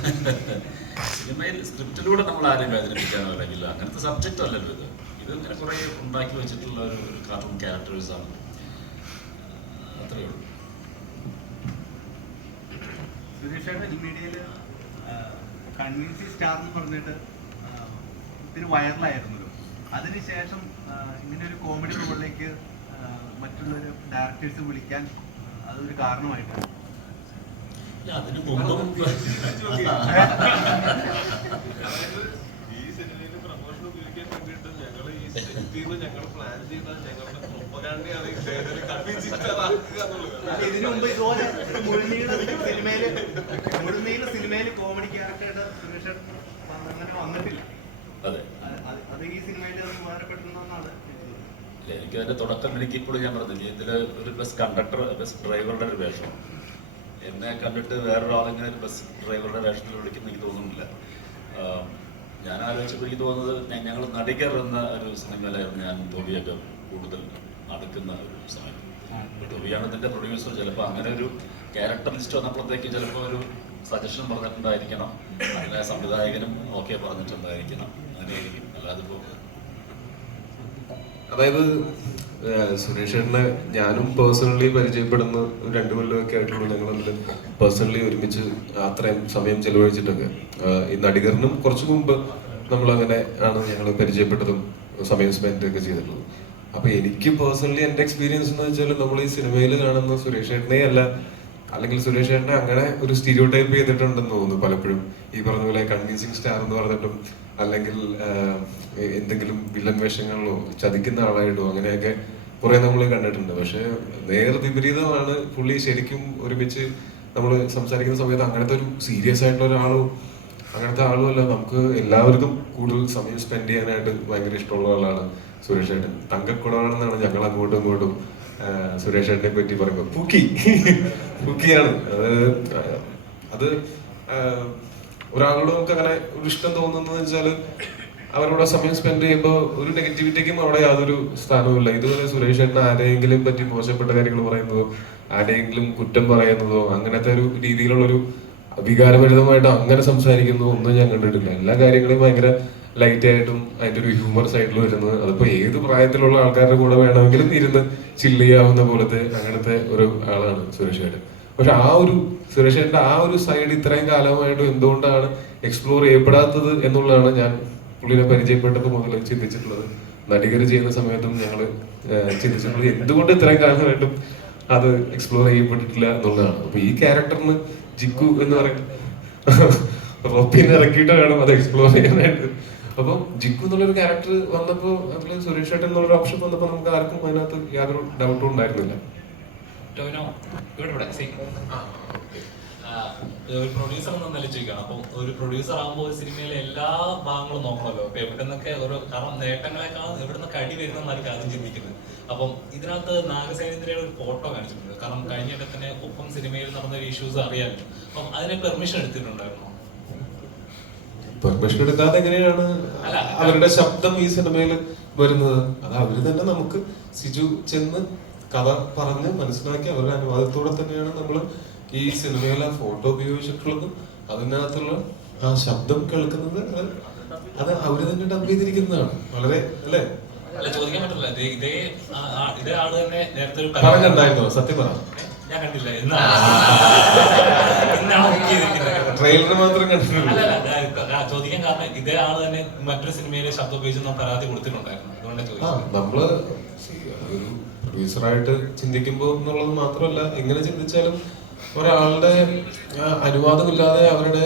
സിനിമയിൽ സ്ക്രിപ്റ്റിലൂടെ നമ്മൾ ആരെയും വേദനിപ്പിക്കാനോ അല്ലെങ്കിൽ അങ്ങനത്തെ സബ്ജക്റ്റ് അല്ലല്ലോ ഇത്. ഇത് ഇങ്ങനെ കുറേ ഉണ്ടാക്കി വെച്ചിട്ടുള്ള ഒരു കാർട്ടൂൺ ക്യാരക്ടേഴ്സാണ്. അത്രയേ ഉള്ളൂ. സുരേഷേട്ടൻ ഈ മീഡിയയിൽ കൺവിൻസി സ്റ്റാർ എന്ന് പറഞ്ഞിട്ട് ഒത്തിരി വൈറലായിരുന്നല്ലോ. അതിനുശേഷം ഇങ്ങനെ ഒരു കോമഡി റോളിലേക്ക് മറ്റുള്ളൊരു ഡയറക്ടേഴ്സ് വിളിക്കാൻ അതൊരു കാരണമായിട്ടാണ്. അതിന് മുമ്പും ഈ സിനിമയിൽ പ്രമോഷൻ ഉപയോഗിക്കാൻ വേണ്ടിയിട്ട് ഞങ്ങൾ ഈ സെറ്റിൽ ഞങ്ങൾ പ്ലാൻ ചെയ്ത ഞങ്ങളുടെ പ്രൊപ്പഗാൻഡയാണ് ഇതിനു മുമ്പ് ഇതുപോലെ സിനിമയിൽ കോമഡി ക്യാരക്ടറായിട്ട് സുരേഷ് അങ്ങനെ വന്നിട്ടില്ല. അത് ഈ സിനിമയിൽ ഉപകാരപ്പെടുന്നതാണ്. എനിക്ക് അതിന്റെ തുടക്കം ഇപ്പോഴും ഞാൻ പറഞ്ഞില്ല, ഇതിൽ ഒരു ബസ് കണ്ടക്ടർ, ബസ് ഡ്രൈവറുടെ ഒരു വേഷം. എന്നെ കണ്ടിട്ട് വേറൊരാളിങ്ങനെ ഒരു ബസ് ഡ്രൈവറുടെ വേഷത്തിൽ വിളിക്കുന്ന എനിക്ക് തോന്നുന്നില്ല. ഞാൻ ആലോചിച്ചപ്പോൾ എനിക്ക് തോന്നുന്നത് ഞങ്ങൾ നടികർ എന്ന ഒരു സിനിമയിലായിരുന്നു ഞാൻ ടോബിയൊക്കെ കൂടുതൽ നടക്കുന്ന ഒരു സമയം. ടോബിയാണ് ഇതിൻ്റെ പ്രൊഡ്യൂസർ. ചിലപ്പോൾ അങ്ങനെ ഒരു ക്യാരക്ടർ ലിസ്റ്റ് വന്നപ്പോഴത്തേക്ക് ചിലപ്പോൾ ഒരു സജഷൻ പറഞ്ഞിട്ടുണ്ടായിരിക്കണം, അതിലെ സംവിധായകനും ഓക്കെ പറഞ്ഞിട്ടുണ്ടായിരിക്കണം, അങ്ങനെയായിരിക്കും. അല്ലാതെ ഇപ്പോൾ അതായത് സുരേഷ് ചേട്ടനെ ഞാനും പേഴ്സണലി പരിചയപ്പെടുന്ന 2 കൊല്ലമൊക്കെ ആയിട്ടുള്ളൂ. ഞങ്ങൾ തമ്മിൽ പേഴ്സണലി ഒരുമിച്ച് അത്രയും സമയം ചെലവഴിച്ചിട്ടൊക്കെ. ഈ നടികറിനും കുറച്ച് മുമ്പ് നമ്മളങ്ങനെ ആണ് ഞങ്ങൾ പരിചയപ്പെട്ടതും സമയം സ്പെൻഡ് ഒക്കെ ചെയ്തിട്ടുള്ളത്. അപ്പൊ എനിക്ക് പേഴ്സണലി എൻ്റെ എക്സ്പീരിയൻസ് എന്ന് വെച്ചാൽ നമ്മൾ ഈ സിനിമയിൽ കാണുന്ന സുരേഷ് ചേട്ടനെ അല്ല, അല്ലെങ്കിൽ സുരേഷ് ചേട്ടനെ അങ്ങനെ ഒരു സ്റ്റീരിയോ ടൈപ്പ് ചെയ്തിട്ടുണ്ടെന്ന് തോന്നുന്നു പലപ്പോഴും. ഈ പറഞ്ഞ പോലെ കൺവിൻസിങ് സ്റ്റാർ എന്ന് പറഞ്ഞിട്ടും അല്ലെങ്കിൽ എന്തെങ്കിലും വില്ലൻ വേഷങ്ങളിലോ ചതിക്കുന്ന ആളായിട്ടോ അങ്ങനെയൊക്കെ കുറെ നമ്മൾ കണ്ടിട്ടുണ്ട്. പക്ഷെ നേർ വിപരീതമാണ് പുള്ളി. ശരിക്കും ഒരുമിച്ച് നമ്മൾ സംസാരിക്കുന്ന സമയത്ത് അങ്ങനത്തെ ഒരു സീരിയസ് ആയിട്ടുള്ള ഒരാളോ അങ്ങനത്തെ ആളും അല്ല. നമുക്ക് എല്ലാവർക്കും കൂടുതൽ സമയം സ്പെൻഡ് ചെയ്യാനായിട്ട് ഭയങ്കര ഇഷ്ടമുള്ള ആളാണ് സുരേഷ് ചേട്ടൻ. തങ്കക്കുടമാണെന്നാണ് ഞങ്ങൾ അങ്ങോട്ടും ഇങ്ങോട്ടും സുരേഷ് ചേട്ടനെ പറ്റി പറയുമ്പോൾ പൂക്കിയാണ്. അത് ഒരാളോട് നമുക്ക് അങ്ങനെ ഒരു ഇഷ്ടം തോന്നുന്നത് വെച്ചാൽ അവരോട് സമയം സ്പെൻഡ് ചെയ്യുമ്പോൾ ഒരു നെഗറ്റിവിറ്റിക്കും അവിടെ യാതൊരു സ്ഥാനവുമില്ല. ഇതുവരെ സുരേഷ് ചേട്ടൻ ആരെങ്കിലും പറ്റി മോശപ്പെട്ട കാര്യങ്ങൾ പറയുന്നതോ ആരെങ്കിലും കുറ്റം പറയുന്നതോ അങ്ങനത്തെ ഒരു രീതിയിലുള്ളൊരു വികാരഭരിതമായിട്ട് അങ്ങനെ സംസാരിക്കുന്നതോ ഒന്നും ഞാൻ കണ്ടിട്ടില്ല. എല്ലാ കാര്യങ്ങളും ഭയങ്കര ലൈറ്റ് ആയിട്ടും അതിന്റെ ഒരു ഹ്യൂമർ സൈഡിൽ വരുന്നത്. അതിപ്പോ ഏത് പ്രായത്തിലുള്ള ആൾക്കാരുടെ കൂടെ വേണമെങ്കിലും ഇരുന്ന് ചില്ല് ചെയ്യാവുന്ന പോലത്തെ അങ്ങനത്തെ ഒരു ആളാണ് സുരേഷ് ചേട്ടൻ. പക്ഷെ ആ ഒരു സുരേഷ് ചേട്ടന്റെ ആ ഒരു സൈഡ് ഇത്രയും കാലമായിട്ടും എന്തുകൊണ്ടാണ് എക്സ്പ്ലോർ ചെയ്യപ്പെടാത്തത് എന്നുള്ളതാണ് ഞാൻ പുള്ളിനെ പരിചയപ്പെട്ടപ്പോൾ മുതൽ ചിന്തിച്ചിട്ടുള്ളത്. നടികർ ചെയ്യുന്ന സമയത്തും ഞങ്ങൾ ചിന്തിച്ചിട്ടുള്ളത് എന്തുകൊണ്ട് ഇത്രയും കാലമായിട്ടും അത് എക്സ്പ്ലോർ ചെയ്യപ്പെട്ടിട്ടില്ല എന്നുള്ളതാണ്. അപ്പൊ ഈ ക്യാരക്ടറിന് ജിക്കു എന്ന് പറയുന്നത് റോപ്പിനെ ഇറക്കിയിട്ട് വേണം അത് എക്സ്പ്ലോർ ചെയ്യാനായിട്ട്. അപ്പം ജിക്കു എന്നുള്ളൊരു ക്യാരക്ടർ വന്നപ്പോൾ അതിൽ സുരേഷ് ചേട്ടൻ എന്നുള്ളൊരു ഓപ്ഷൻ വന്നപ്പോൾ നമുക്ക് ആർക്കും അതിനകത്ത് യാതൊരു ഡൗട്ടും ഉണ്ടായിരുന്നില്ല. ഒരു പ്രൊഡ്യൂസർ എന്ന നില ചോദിക്കണം. അപ്പം ഒരു പ്രൊഡ്യൂസർ ആകുമ്പോൾ സിനിമയിലെ എല്ലാ ഭാഗങ്ങളും നോക്കണമല്ലോ. അപ്പൊ എവിടെ നിന്നൊക്കെ ഓരോ, കാരണം നേട്ടങ്ങളെക്കാൾ എവിടെ നിന്നൊക്കെ അടി വരുന്നതായിരിക്കും ആദ്യം ചിന്തിക്കുന്നത്. അപ്പം ഇതിനകത്ത് നാഗസേനേന്ദ്രയുടെ ഒരു ഫോട്ടോ കാണിച്ചിട്ടുണ്ട്. കാരണം കഴിഞ്ഞിട്ട് തന്നെ ഒപ്പം സിനിമയിൽ നടന്ന ഒരു ഇഷ്യൂസ് അറിയാമല്ലോ. അപ്പം അതിന് പെർമിഷൻ എടുത്തിട്ടുണ്ടായിരുന്നോ? പെർമിഷൻ എടുക്കാതെ എങ്ങനെയാണ് അവരുടെ ശബ്ദം ഈ സിനിമയിൽ വരുന്നത്? അത് അവര് തന്നെ നമുക്ക് സിജു ചെന്ന് കഥ പറഞ്ഞ് മനസ്സിലാക്കി അവരുടെ അനുവാദത്തോടെ തന്നെയാണ് നമ്മൾ ഈ സിനിമയിലെ ഫോട്ടോ ഉപയോഗിച്ചിട്ടുള്ളതും അതിനകത്തുള്ള ആ ശബ്ദം കേൾക്കുന്നത്. അത് അവര് തന്നെ ഡബ് ചെയ്തിരിക്കുന്നതാണ്. വളരെ അല്ലേ? അല്ല, ചോദിക്കാൻ പറ്റില്ല. ഇതേ ആള് തന്നെ നേരത്തെ ഒരു പറഞ്ഞിട്ടുണ്ടായിരുന്നോ? സത്യം പറ. ഞാൻ കണ്ടില്ല. എന്നാണ് ട്രെയിലർ മാത്രം കണ്ടിട്ടുള്ളൂ. ചോദിക്കാൻ കാരണം ഇതേ ആള് തന്നെ മറ്റൊരു സിനിമയിലെ ശബ്ദം ഉപയോഗിച്ച് പരാതി കൊടുത്തിട്ടുണ്ടായിരുന്നു. അതുകൊണ്ടാണ് ചോദിച്ചത്. നമ്മള് ഒരു പ്രൊഡ്യൂസറായിട്ട് ചിന്തിക്കുമ്പോ എന്നുള്ളത് മാത്രമല്ല, എങ്ങനെ ചിന്തിച്ചാലും ഒരാളുടെ അനുവാദമില്ലാതെ അവരുടെ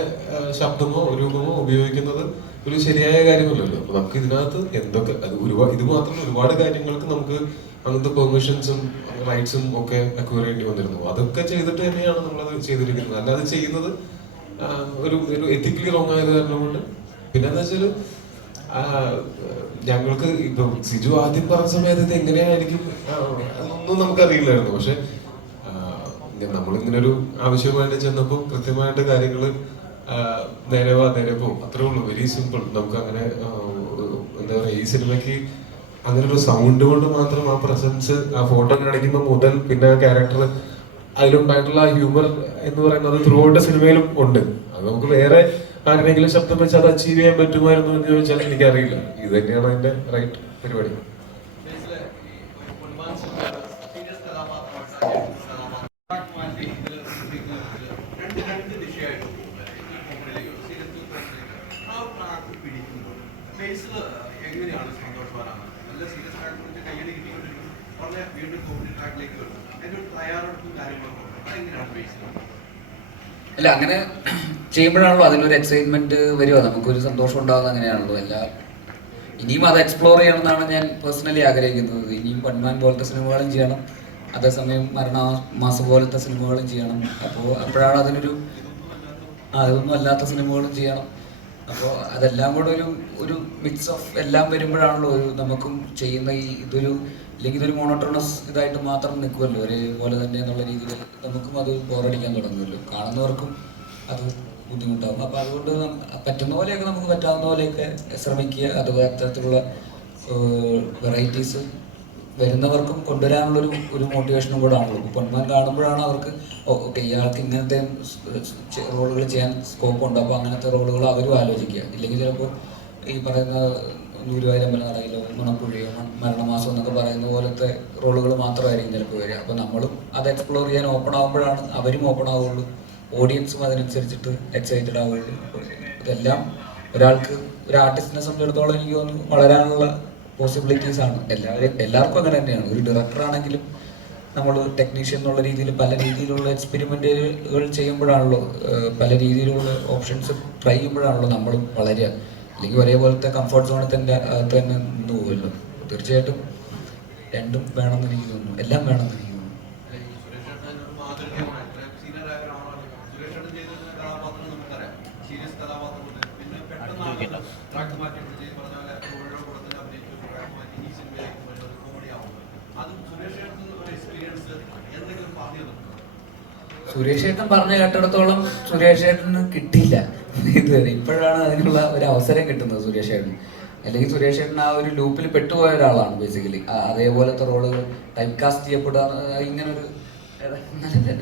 ശബ്ദമോ രൂപമോ ഉപയോഗിക്കുന്നത് ഒരു ശരിയായ കാര്യമല്ലല്ലോ. അപ്പൊ നമുക്ക് ഇതിനകത്ത് എന്തൊക്കെ ഇത് മാത്രം ഒരുപാട് കാര്യങ്ങൾക്ക് നമുക്ക് അങ്ങനത്തെ പെർമിഷൻസും റൈറ്റ്സും ഒക്കെ അക്വയർ ചെയ്യേണ്ടി വന്നിരുന്നു. അതൊക്കെ ചെയ്തിട്ട് തന്നെയാണ് നമ്മളത് ചെയ്തിരിക്കുന്നത്. അല്ലാതെ ചെയ്യുന്നത് ഒരു എത്തിക്കലി റോങ് ആയത് കാരണം കൊണ്ട്. പിന്നെ എന്താ വെച്ചാല് ഞങ്ങൾക്ക് ഇപ്പൊ സിജു ആദ്യം പറഞ്ഞ സമയത്ത് ഇത് എങ്ങനെയായിരിക്കും അതൊന്നും നമുക്കറിയില്ലായിരുന്നു. പക്ഷെ നമ്മളിങ്ങനെ ഒരു ആവശ്യമായിട്ട് ചെന്നപ്പോൾ കൃത്യമായിട്ട് കാര്യങ്ങള് നേരെ പോകും. അത്രേ ഉള്ളൂ. Very simple. നമുക്ക് അങ്ങനെ എന്താ പറയാ, ഈ സിനിമയ്ക്ക് അങ്ങനെ ഒരു സൗണ്ട് കൊണ്ട് മാത്രം ആ പ്രസൻസ്, ആ ഫോട്ടോ കാണിക്കുമ്പോൾ മുതൽ പിന്നെ ആ ക്യാരക്ടർ അതിലുണ്ടായിട്ടുള്ള ആ ഹ്യൂമർ എന്ന് പറയുന്നത് ത്രൂ ഔട്ട് സിനിമയിലും ഉണ്ട്. അത് നമുക്ക് വേറെ ആരുടെയെങ്കിലും ശബ്ദം വെച്ച് അത് അച്ചീവ് ചെയ്യാൻ പറ്റുമായിരുന്നു എന്ന് ചോദിച്ചാൽ എനിക്കറിയില്ല. ഇത് തന്നെയാണ് അതിന്റെ റൈറ്റ് പരിപാടി. എങ്ങനെയാണ് സന്തോഷവാനാണ്? നല്ല സീരിയസ് ആയിട്ട് കയ്യടി കിട്ടിക്കൊണ്ടിരിക്കും, വളരെ വീണ്ടും കോമഡി ട്രാക്കിലേക്ക് വരും. അതിന്റെ ഒരു തയ്യാറെടുപ്പും കാര്യങ്ങളൊക്കെ അതെങ്ങനെയാണ് ബേസിൽ? അല്ല, അങ്ങനെ ചെയ്യുമ്പോഴാണല്ലോ അതിലൊരു എക്സൈറ്റ്മെന്റ് വരിക, നമുക്കൊരു സന്തോഷം ഉണ്ടാകുന്നത്. അങ്ങനെയാണല്ലോ ഇനിയും അത് എക്സ്പ്ലോർ ചെയ്യണമെന്നാണ് ഞാൻ പേഴ്സണലി ആഗ്രഹിക്കുന്നത്. ഇനിയും പൊന്മാൻ പോലത്തെ സിനിമകളും ചെയ്യണം, അതേസമയം മരണമാസം പോലത്തെ സിനിമകളും ചെയ്യണം. അപ്പോഴാണ് അതിനൊരു അതൊന്നും അല്ലാത്ത സിനിമകളും ചെയ്യണം. അപ്പോൾ അതെല്ലാം കൂടെ ഒരു മിക്സ് ഓഫ് എല്ലാം വരുമ്പോഴാണല്ലോ നമുക്കും ചെയ്യുന്ന ഇല്ലെങ്കിൽ ഇതൊരു മോണോട്ടോണസ് ഇതായിട്ട് മാത്രം നിൽക്കുമല്ലോ, ഒരേപോലെ തന്നെ എന്നുള്ള രീതിയിൽ നമുക്കും അത് ബോറടിക്കാൻ തുടങ്ങുമല്ലോ, കാണുന്നവർക്കും അത് ബുദ്ധിമുട്ടാകും. അപ്പോൾ അതുകൊണ്ട് പറ്റുന്ന പോലെയൊക്കെ നമുക്ക് പറ്റാവുന്ന പോലെയൊക്കെ ശ്രമിക്കുക. അത് അത്തരത്തിലുള്ള വെറൈറ്റീസ് വരുന്നവർക്കും കൊണ്ടുവരാനുള്ളൊരു മോട്ടിവേഷനും കൂടെ ആണല്ലോ. പൊന്മാൻ കാണുമ്പോഴാണ് അവർക്ക് ഓക്കെ ഇയാൾക്ക് ഇങ്ങനത്തെ റോളുകൾ ചെയ്യാൻ സ്കോപ്പ് ഉണ്ട്, അപ്പോൾ അങ്ങനത്തെ റോളുകൾ അവരും ആലോചിക്കുക. ഇല്ലെങ്കിൽ ചിലപ്പോൾ ഈ പറയുന്ന ഗുരുവായൂരമ്പല നടയിലോ മണപ്പുഴയോ മരണമാസം എന്നൊക്കെ പറയുന്ന പോലത്തെ റോളുകൾ മാത്രമായിരിക്കും ചിലപ്പോൾ വരിക. അപ്പോൾ നമ്മളും അത് എക്സ്പ്ലോർ ചെയ്യാൻ ഓപ്പൺ ആകുമ്പോഴാണ് അവരും ഓപ്പൺ ആവുള്ളൂ, ഓഡിയൻസും അതിനനുസരിച്ചിട്ട് എക്സൈറ്റഡ് ആവുകയുള്ളൂ. ഇതെല്ലാം ഒരു ആർട്ടിസ്റ്റിനെ സംബന്ധിച്ചിടത്തോളം എനിക്ക് തോന്നുന്നു വളരാനുള്ള പോസിബിലിറ്റീസ് ആണ്. എല്ലാവർക്കും അങ്ങനെ തന്നെയാണ്. ഒരു ഡയറക്ടറാണെങ്കിലും നമ്മൾ ടെക്നീഷ്യൻ എന്നുള്ള രീതിയിൽ പല രീതിയിലുള്ള എക്സ്പെരിമെൻറ്റുകൾ ചെയ്യുമ്പോഴാണല്ലോ, പല രീതിയിലുള്ള ഓപ്ഷൻസ് ട്രൈ ചെയ്യുമ്പോഴാണല്ലോ നമ്മളും വളരുക. അല്ലെങ്കിൽ ഒരേപോലത്തെ കംഫർട്ട് സോണിൽ തന്നെ നിന്ന് പോകുമല്ലോ. തീർച്ചയായിട്ടും രണ്ടും വേണമെന്ന് എനിക്ക് തോന്നുന്നു, എല്ലാം വേണമെന്ന് എനിക്ക് തോന്നുന്നു. സുരേഷ് ഏട്ടൻ പറഞ്ഞു കേട്ടിടത്തോളം സുരേഷ് ഏട്ടന് കിട്ടിയില്ല ഇതുവരെ. ഇപ്പോഴാണ് അതിനുള്ള ഒരു അവസരം കിട്ടുന്നത് സുരേഷ് ഏട്ടൻ. അല്ലെങ്കിൽ സുരേഷ് ഏട്ടൻ ആ ഒരു ലൂപ്പിൽ പെട്ടുപോയ ഒരാളാണ് ബേസിക്കലി. അതേപോലത്തെ റോളുകൾ ടൈപ്പ് കാസ്റ്റ് ചെയ്യപ്പെടുക, ഇങ്ങനൊരു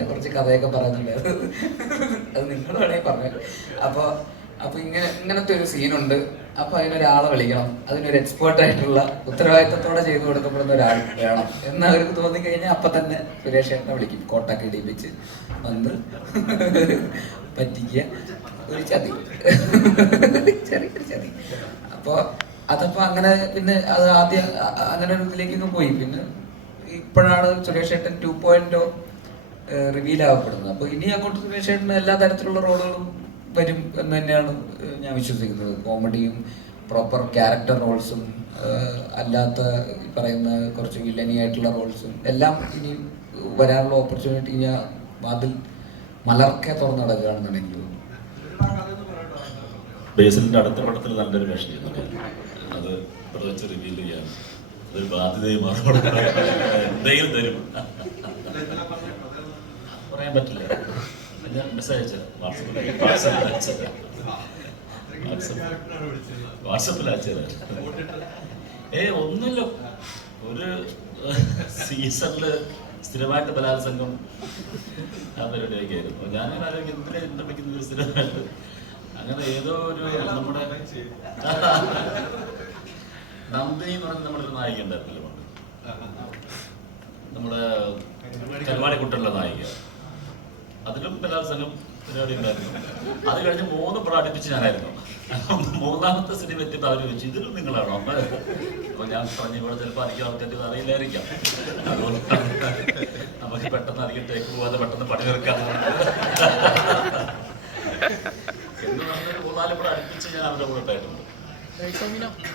കുറച്ച് കഥയൊക്കെ പറയുന്നുണ്ട്, അത് നിങ്ങൾ വേണമെങ്കിൽ പറഞ്ഞു. അപ്പോൾ ഇങ്ങനത്തെ ഒരു സീനുണ്ട്, അപ്പോൾ അതിനൊരാളെ വിളിക്കണം, അതിനൊരു എക്സ്പേർട്ടായിട്ടുള്ള ഉത്തരവാദിത്തത്തോടെ ചെയ്തു കൊടുക്കപ്പെടുന്ന ഒരാൾ വേണം എന്ന് അവർക്ക് തോന്നിക്കഴിഞ്ഞാൽ അപ്പം തന്നെ സുരേഷ് ഏട്ടനെ വിളിക്കും. കോട്ടൊക്കെ ഇടിപ്പിച്ച് വന്ന് പറ്റിക്കുക, ഒരു ചതി, ചെറിയൊരു ചതി. അതപ്പോൾ അങ്ങനെ പിന്നെ അത് ആദ്യം അങ്ങനെ ഒരു ഇതിലേക്കൊന്നും പോയി. പിന്നെ ഇപ്പോഴാണ് സുരേഷ് ഏട്ടൻ 2.0 റിവീൽ ആകപ്പെടുന്നത്. അപ്പോൾ ഇനി അങ്ങോട്ട് സുരേഷ് ഏട്ടന് എല്ലാ തരത്തിലുള്ള റോളുകളും വരും എന്ന് തന്നെയാണ് ഞാൻ വിശ്വസിക്കുന്നത്. കോമഡിയും പ്രോപ്പർ ക്യാരക്ടർ റോൾസും അല്ലാത്ത ഈ പറയുന്ന കുറച്ച് വില്ലനി ആയിട്ടുള്ള റോൾസും എല്ലാം ഇനി വരാനുള്ള ഓപ്പർച്യൂണിറ്റി ഞാൻ വാതിൽ മലർക്കെ തുറന്നു നടക്കുകയാണെന്നാണ് എനിക്ക് തോന്നുന്നത്. ബേസിലിന്റെ അടുത്ത പടത്തിൽ നല്ലൊരു വേഷം ചെയ്യുന്നുണ്ട്, അത് പ്രത്യേകിച്ച് റിവീൽ ചെയ്യാൻ അതൊരു ബാധ്യതയും മാറും. എന്തെങ്കിലും തരും. പറയാൻ പറ്റില്ല. ഞാൻ മെസ്സേജ് അയച്ചത് വാട്സപ്പിൽ അയച്ചത്. ഒന്നുമില്ല, ഒരു സീസണില് സ്ഥിരമായിട്ട് ബലാത്സംഗം ആ പരിപാടിയൊക്കെ ആയിരുന്നു. ഞാനിങ്ങനെ ആലോചിക്കും എന്തിനാ എന്നെ വിളിക്കുന്നത് സ്ഥിരമായിട്ട്. അങ്ങനെ ഏതോ ഒരു നമ്മുടെ നന്ദിനി എന്ന് പറഞ്ഞ നമ്മുടെ ഒരു നായിക ഉണ്ടായിരുന്നല്ലോ പണ്ട്, നമ്മുടെ കരുവാടിക്കുട്ടനുള്ള നായിക. അതിലും ബലാത്സംഗം പരിപാടി ഉണ്ടായിരുന്നു. അത് കഴിഞ്ഞ് 3 പടം അടുപ്പിച്ച് ഞാനായിരുന്നു. മൂന്നാമത്തെ സിനിമ എത്തിയപ്പോൾ അവർ ചോദിച്ചു ഇതിലും നിങ്ങളാണോ? അപ്പൊ ഞാൻ പറഞ്ഞു ഇവിടെ ചിലപ്പോൾ അധികം ആൾക്കാർക്ക് അറിയില്ലായിരിക്കാം, അതുകൊണ്ട് നമുക്ക് പെട്ടെന്ന് അധികം ടേക്ക് പോകാതെ പെട്ടെന്ന് പണി തീർക്കാൻ എന്ന് പറഞ്ഞൊരു 3-4 പടം അടുപ്പിച്ച് ഞാൻ അവരുടെ കൂടെ ഉണ്ടായിട്ടുണ്ട്.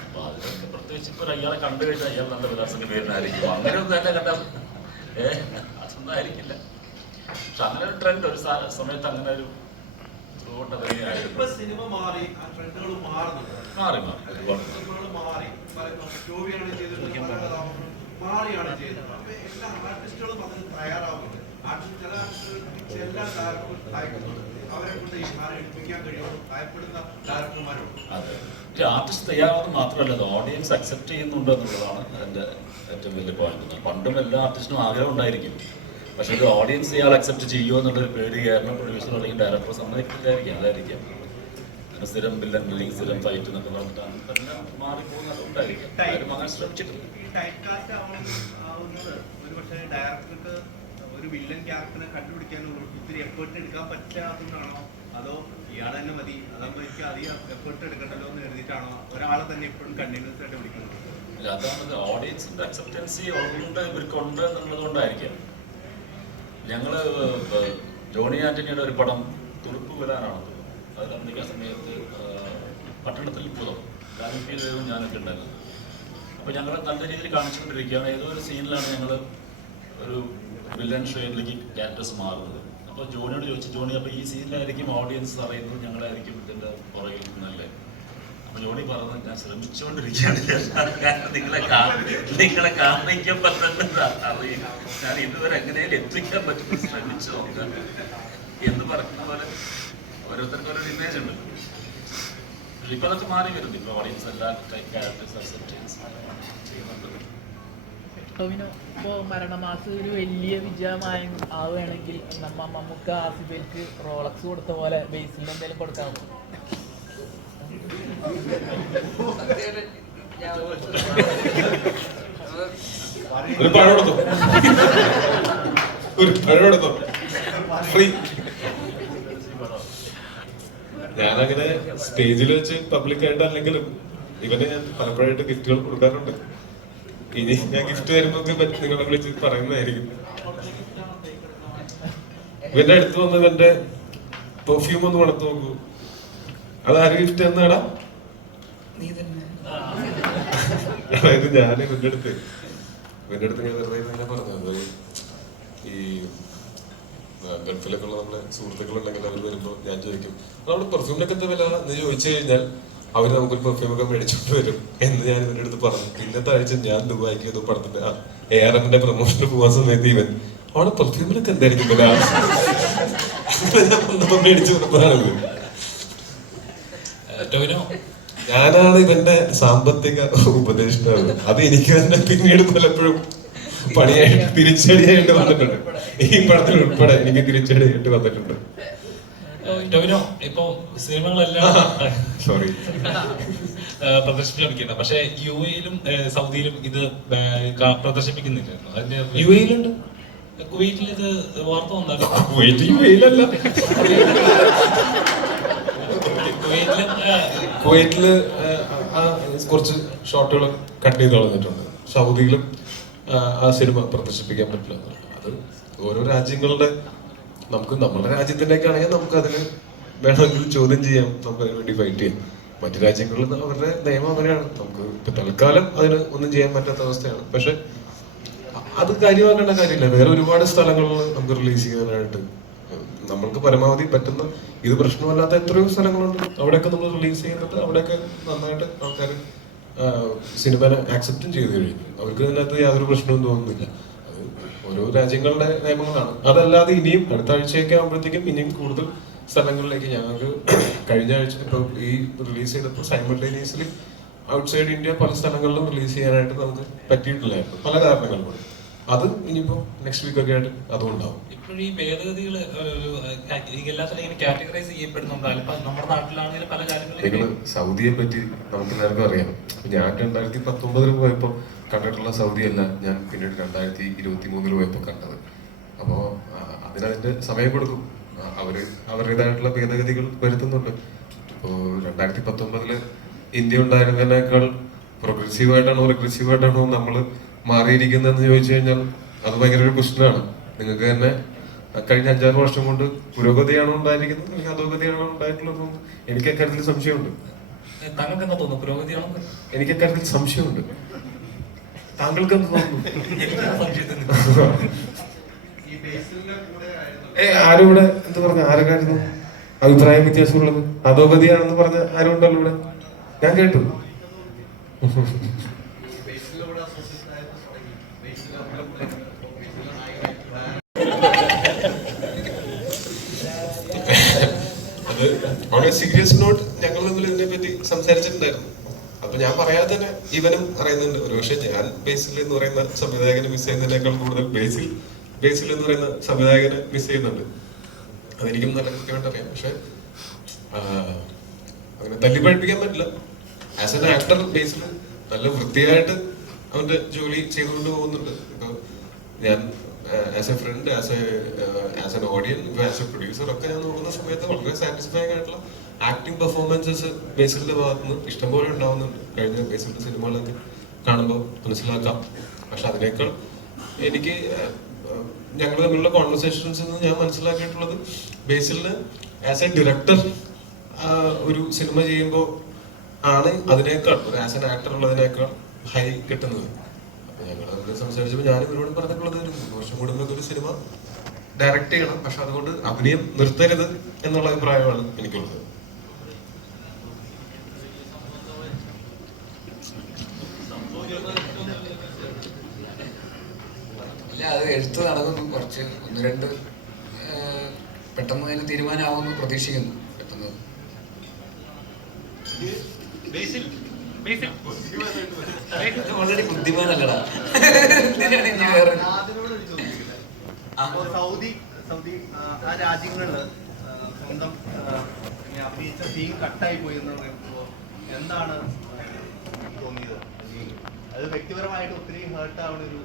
അപ്പൊ അതിലൊക്കെ പ്രത്യേകിച്ച് ഇപ്പൊ അയാളെ കണ്ടു കഴിഞ്ഞാൽ അയാൾ നല്ല ബലാത്സംഗം പേരുന്നായിരിക്കും. അങ്ങനെ ഒന്നും തന്നെ കണ്ടാൽ അതൊന്നും ആയിരിക്കില്ല. പക്ഷെ അങ്ങനെ ഒരു ട്രെൻഡ് ഒരു സമയത്ത് അങ്ങനെ ഒരു സിനിമ മാറി, ആ ട്രെൻഡുകൾ മാറുന്നുണ്ട്. മാറി ഒരുപാട് സിനിമകൾ മാറി, ടോവിയാണ് ചെയ്തിട്ടുള്ളത്, മാറിയാണ് ചെയ്തത്. അപ്പൊ എല്ലാ ആർട്ടിസ്റ്റുകളും അതിന് തയ്യാറാവുന്നുണ്ട്. ചില ആർട്ടിസ്റ്റുകൾ എല്ലാ ഡയറക്ടറും ഭയപ്പെടുന്നുണ്ട്. അവരെ കൊണ്ട് ഈ മാറി എടുപ്പിക്കാൻ കഴിയുമോ ഭയപ്പെടുന്ന ഡയറക്ടർമാരുണ്ട്. അതെ, ആർട്ടിസ്റ്റ് തയ്യാറാവുന്നത് മാത്രമല്ല, അത് ഓഡിയൻസ് അക്സെപ്റ്റ് ചെയ്യുന്നുണ്ട് എന്നുള്ളതാണ് എൻ്റെ ഏറ്റവും വലിയ പോയിന്റ്. പണ്ടും എല്ലാ ആർട്ടിസ്റ്റിനും ആഗ്രഹം ഉണ്ടായിരിക്കും, പക്ഷെ ഇത് ഓഡിയൻസ് ഇയാൾ അക്സെപ്റ്റ് ചെയ്യുമോ എന്നുള്ളൊരു പേടി കാരണം പ്രൊഡ്യൂസർ അല്ലെങ്കിൽ ഡയറക്ടർ സമ്മതിക്കില്ലായിരിക്കും. അതായിരിക്കും അങ്ങനെ സ്ഥിരം ബില്ലൻ അല്ലെങ്കിൽ സ്ഥിരം ഫൈറ്റ് എന്നൊക്കെ പറഞ്ഞിട്ടാണ് തന്നെ മാറിപ്പോകുന്നതുകൊണ്ടായിരിക്കും ആരും അങ്ങനെ ശ്രമിച്ചിട്ടില്ല. ഈ ടൈപ്പ് കാസ്റ്റ് ആവുന്നത് ഒരുപക്ഷെ ഡയറക്ടർക്ക് ഒരു വില്ലൻ ക്യാരക്ടറിനെ കണ്ടുപിടിക്കാനുള്ള ഒത്തിരി എഫേർട്ട് എടുക്കാൻ പറ്റാത്തതുകൊണ്ടാണോ, അതോ ഇയാൾ തന്നെ മതി അതാകുമ്പോൾ എനിക്ക് അധികം എഫേർട്ട് എടുക്കണ്ടല്ലോ എന്ന് കരുതിയിട്ടാണോ ഒരാളെ തന്നെ എപ്പോഴും കണ്ടിന്യൂസ് ആയിട്ട് വിളിക്കുന്നത്? അതാണ് ഓഡിയൻസിന്റെ അക്സെപ്റ്റൻസി ഉണ്ട് ഇവർക്കുണ്ട് എന്നുള്ളത് കൊണ്ടായിരിക്കാം. ഞങ്ങള് ജോണി ആന്റണിയുടെ ഒരു പടം തുറുപ്പ് വരാനാണ്, അതിൽ അഭിനയിക്കുന്ന സമയത്ത് പട്ടണത്തിൽ പുറം ദേവും ഞാനൊക്കെ ഉണ്ടായിരുന്നു. അപ്പൊ ഞങ്ങൾ നല്ല രീതിയിൽ കാണിച്ചുകൊണ്ടിരിക്കുകയാണ്. ഏതോ ഒരു സീനിലാണ് ഞങ്ങൾ ഒരു വില്ലൻ ഷെയ്ഡിലേക്ക് ക്യാരക്ടേഴ്സ് മാറുന്നത്. അപ്പോൾ ജോണിയോട് ചോദിച്ചു, ജോണി അപ്പോൾ ഈ സീനിലായിരിക്കും ഓഡിയൻസ് അറിയുന്നത് ഞങ്ങളായിരിക്കും ഇതിൻ്റെ പുറകിൽ നിന്നല്ലേ? അപ്പൊ ജോണി പറഞ്ഞത് ഞാൻ ശ്രമിച്ചുകൊണ്ടിരിക്കുകയാണ്, നിങ്ങളെ കാണിക്കാൻ പറ്റുന്നത് അറിയും, ഞാൻ ഇതുവരെ എങ്ങനെയും എത്തിക്കാൻ പറ്റുന്ന ശ്രമിച്ചു നോക്കാം എന്ന് പറയുന്ന പോലെ ഓരോരുത്തർക്കും ഓരോ ഇമേജ് ഉണ്ട്. ഇപ്പൊ അതൊക്കെ മാറി വരുന്നു. ഇപ്പൊ ഓഡിയൻസ് എല്ലാ ടൈപ്പ് ക്യാരക്ടേഴ്സ് അക്സെപ്റ്റ് ചെയ്യുന്നുണ്ട്. ഇപ്പോ മരണമാസം ഒരു വലിയ വിജയമായി ആവുകയാണെങ്കിൽ നമുക്ക് ആസിഫിക്ക് റോളക്സ് കൊടുത്ത പോലെ ബേസിൽ എന്തെങ്കിലും കൊടുക്കാമോ? ഒരു പഴം എടുത്തോ, ഒരു പഴം എടുത്തോ ഫ്രീ. ഞാനങ്ങനെ സ്റ്റേജിൽ വെച്ച് പബ്ലിക്കായിട്ട് അല്ലെങ്കിലും ഇവനെ ഞാൻ പലപ്പോഴായിട്ട് ഗിഫ്റ്റുകൾ കൊടുക്കാറുണ്ട്. ഇനി ഞാൻ ഗിഫ്റ്റ് തരുമ്പോ നിങ്ങളെ വിളിച്ച് പറയുന്നതായിരിക്കും. ഇവന്റെ അടുത്ത് വന്നത് എന്റെ പെർഫ്യൂം ഒന്ന് മണത്ത് നോക്കൂ. അതാര് ഗിഫ്റ്റ് എന്നാടാ? അതായത് ഞാൻ ഇവന്റെ അടുത്ത് ഞാൻ വെറുതെ തന്നെ പറഞ്ഞത്, ഈ ഗൾഫിലൊക്കെ ഉള്ള നമ്മുടെ സുഹൃത്തുക്കളുണ്ടെങ്കിൽ അവർ വരുമ്പോൾ ഞാൻ ചോദിക്കും നമ്മുടെ പെർഫ്യൂമിനൊക്കെ എന്താ വില എന്ന് ചോദിച്ചു കഴിഞ്ഞാൽ അവർ നമുക്കൊരു പെർഫ്യൂമൊക്കെ മേടിച്ചോണ്ട് വരും എന്ന് ഞാൻ ഇവന്റെ അടുത്ത് പറഞ്ഞു. ഇന്നത്തെ ആഴ്ച ഞാൻ ദുബായിക്ക് ഏതോ പടത്തിന്റെ ARMന്റെ പ്രൊമോഷന് പോകാൻ സമയത്ത് ഇവൻ അവിടെ പെർഫ്യൂമിനൊക്കെ എന്തായിരിക്കും വില മേടിച്ചു കൊടുത്തതാണത്. ഞാനാണ് ഇവന്റെ സാമ്പത്തിക ഉപദേഷ്ടാവ്. അത് എനിക്ക് തന്നെ പിന്നീട് പലപ്പോഴും പണിയായിട്ട് തിരിച്ചടിയായിട്ട് വന്നിട്ടുണ്ട്. ഈ പടത്തിൽ ഉൾപ്പെടെ എനിക്ക് തിരിച്ചടിയായിട്ട് വന്നിട്ടുണ്ട്. ടോവിനോ ഇപ്പോ സിനിമകളെല്ലാം സോറി പ്രദർശിപ്പിക്കുന്നത്, പക്ഷെ UAE-ലും സൗദിയിലും ഇത് പ്രദർശിപ്പിക്കുന്നില്ലായിരുന്നു. അതിന്റെ UAE-ലുണ്ട്, കുവൈറ്റിൽ ഇത് വാർത്ത വന്നാലും കുവൈറ്റില് കുറച്ച് ഷോട്ടുകൾ കട്ട് ചെയ്ത് കളഞ്ഞിട്ടുണ്ട്. സൗദിയിലും ആ സിനിമ പ്രദർശിപ്പിക്കാൻ പറ്റില്ല. അത് ഓരോ രാജ്യങ്ങളുടെ, നമുക്ക് നമ്മുടെ രാജ്യത്തിൻ്റെയൊക്കെ ആണെങ്കിൽ നമുക്ക് അതിന് വേണമെങ്കിൽ ചോദ്യം ചെയ്യാം, നമുക്ക് അതിന് വേണ്ടി ഫൈറ്റ് ചെയ്യാം. മറ്റു രാജ്യങ്ങളിൽ അവരുടെ നിയമം അങ്ങനെയാണ്. നമുക്ക് ഇപ്പൊ തൽക്കാലം അതിന് ഒന്നും ചെയ്യാൻ പറ്റാത്ത അവസ്ഥയാണ്. പക്ഷെ അത് കാര്യമാക്കേണ്ട കാര്യമില്ല. വേറെ ഒരുപാട് സ്ഥലങ്ങളിൽ നമുക്ക് റിലീസ് ചെയ്യാനായിട്ട് നമ്മൾക്ക് പരമാവധി പറ്റുന്ന, ഇത് പ്രശ്നമല്ലാത്ത എത്രയോ സ്ഥലങ്ങളുണ്ട്, അവിടെയൊക്കെ നമ്മൾ റിലീസ് ചെയ്യുന്നുണ്ട്. അവിടെയൊക്കെ നന്നായിട്ട് ആൾക്കാർ സിനിമനെ ആക്സെപ്റ്റും ചെയ്തു കഴിഞ്ഞു. അവർക്ക് അതിനകത്ത് യാതൊരു പ്രശ്നവും തോന്നുന്നില്ല. അത് ഓരോ രാജ്യങ്ങളുടെ നിയമങ്ങളാണ്. അതല്ലാതെ ഇനിയും അടുത്ത ആഴ്ചയൊക്കെ ആകുമ്പോഴത്തേക്കും ഇനിയും കൂടുതൽ സ്ഥലങ്ങളിലേക്ക് ഞങ്ങൾക്ക് കഴിഞ്ഞ ആഴ്ച ഇപ്പോൾ ഈ റിലീസ് ചെയ്തപ്പോൾ സൈമൾട്ടേനിയസ്ലി ഔട്ട്സൈഡ് ഇന്ത്യ പല സ്ഥലങ്ങളിലും റിലീസ് ചെയ്യാനായിട്ട് നമുക്ക് പറ്റിയിട്ടില്ലായിരുന്നു, പല കാരണങ്ങൾ കൊണ്ട്. അത് ഇനിയിപ്പോൾ നെക്സ്റ്റ് വീക്ക് ഒക്കെ ആയിട്ട് അതും ഉണ്ടാവും. ഇപ്പോഴും ഈ ഭേദഗതികൾ എല്ലാത്തിനും ഇങ്ങനെ കാറ്റഗറൈസ് ചെയ്യപ്പെടുന്നുണ്ട്. ഇപ്പൊ നമ്മുടെ നാട്ടിലാണെങ്കിൽ പല നിങ്ങൾ കാര്യങ്ങളും സൗദിയെ പറ്റി നമുക്ക് എല്ലാവർക്കും അറിയാം. ഞാൻ 2019 പോയപ്പോൾ കണ്ടിട്ടുള്ള സൗദി അല്ല ഞാൻ പിന്നീട് 2023 പോയപ്പോൾ കണ്ടത്. അപ്പോൾ അതിനതിന്റെ സമയം കൊടുക്കും. അവരുടേതായിട്ടുള്ള ഭേദഗതികൾ വരുത്തുന്നുണ്ട്. ഇപ്പോൾ 2019 ഇന്ത്യ ഉണ്ടായിരുന്നതിനേക്കാൾ പ്രോഗ്രസീവായിട്ടാണോ റിഗ്രസീവായിട്ടാണോ നമ്മൾ മാറിയിരിക്കുന്നതെന്ന് ചോദിച്ചു കഴിഞ്ഞാൽ അത് ഭയങ്കര ഒരു ക്വസ്റ്റ്യനാണ്. നിങ്ങൾക്ക് തന്നെ കഴിഞ്ഞ 5-6 വർഷം കൊണ്ട് പുരോഗതിയാണോ ഉണ്ടായിരിക്കുന്നത് അല്ലെങ്കിൽ അധോഗതിയാണോ ഉണ്ടായിട്ടുള്ളതെന്നും എനിക്ക് അക്കാര്യത്തിൽ സംശയമുണ്ട്. താങ്കൾക്ക് എന്താ തോന്നുന്നു, പുരോഗതിയാണോ? എനിക്ക് അക്കാര്യത്തിൽ സംശയമുണ്ട്. താങ്കൾക്ക് എന്ത് തോന്നുന്നു? ആരും ഇവിടെ എന്ത് പറഞ്ഞ ആരൊക്കെയായിരുന്നു അഭിപ്രായം വ്യത്യാസമുള്ളത്? അധോഗതിയാണെന്ന് പറഞ്ഞ ആരും ഉണ്ടല്ലോ ഇവിടെ? ഞാൻ കേട്ടു. അത് വളരെ സീരിയസ് നോട്ട് ഞങ്ങൾ തമ്മിൽ ഇതിനെ പറ്റി സംസാരിച്ചിട്ടുണ്ടായിരുന്നു. അപ്പൊ ഞാൻ പറയാതെ തന്നെ ഇവനും അറിയുന്നുണ്ട്. ഒരുപക്ഷെ ഞാൻ ബേസിൽ എന്ന് പറയുന്ന സംവിധായകനെ മിസ് ചെയ്യുന്നതിനേക്കാൾ കൂടുതൽ ബേസിൽ എന്ന് പറയുന്ന സംവിധായകനെ മിസ് ചെയ്യുന്നുണ്ട്. അതെനിക്കും നല്ല കൃത്യമായിട്ട് അറിയാം. പക്ഷെ അങ്ങനെ തല്ലിപ്പഴിപ്പിക്കാൻ പറ്റില്ല. ആസ് എൻ ആക്ടർ ബേസിൽ നല്ല വൃത്തിയായിട്ട് അവന്റെ ജോലി ചെയ്തുകൊണ്ട് പോകുന്നുണ്ട്. ഇപ്പൊ ഞാൻ as a friend, as an audience, as A producer ഒക്കെ ഞാൻ നോക്കുന്ന സമയത്ത് വളരെ സാറ്റിസ്ഫൈങ് ആയിട്ടുള്ള ആക്ടിങ് പെർഫോമൻസസ് ബേസിലിന്റെ ഭാഗത്തുനിന്ന് ഇഷ്ടംപോലെ ഉണ്ടാവുന്നുണ്ട്. കഴിഞ്ഞ ബേസിലിന്റെ സിനിമകളൊക്കെ കാണുമ്പോൾ മനസ്സിലാക്കാം. പക്ഷെ അതിനേക്കാൾ എനിക്ക് ഞങ്ങൾ തമ്മിലുള്ള കോൺവെർസേഷൻസിൽ നിന്ന് ഞാൻ മനസ്സിലാക്കിയിട്ടുള്ളത് ബേസിലിന് ആസ് എ ഡയറക്ടർ ഒരു സിനിമ ചെയ്യുമ്പോൾ ആണ് അതിനേക്കാൾ ഒരു ആസ് എൻ ആക്ടർ ഉള്ളതിനേക്കാൾ ഹൈ കിട്ടുന്നത്. അപ്പൊ ഞങ്ങൾ അതിനെ സംസാരിച്ചപ്പോൾ ഞാനും ഇവരോട് പറഞ്ഞിട്ടുള്ളത് 3 വർഷം കൂടുമ്പോൾ ഒരു സിനിമ ഡയറക്ട് ചെയ്യണം, പക്ഷെ അതുകൊണ്ട് അഭിനയം നിർത്തരുത് എന്നുള്ള അഭിപ്രായമാണ് എനിക്കുള്ളത്. ഇല്ല, അത് എഴുത്ത് നടക്കുന്നു. കുറച്ച് 1-2 പെട്ടെന്ന് അതിന് തീരുമാനമാവുമെന്ന് പ്രതീക്ഷിക്കുന്നു. പെട്ടെന്ന് ഓൾറെഡി ബുദ്ധിമാനല്ലടാ. സൗദി ആ രാജ്യങ്ങളില് സ്വന്തം അഭിനയിച്ച സീൻ കട്ടായി പോയി എന്ന് പറയുമ്പോൾ എന്താണ് തോന്നിയത്? അത് വ്യക്തിപരമായിട്ട് ഒത്തിരി ഹേർട്ട് ആവുന്ന ഒരു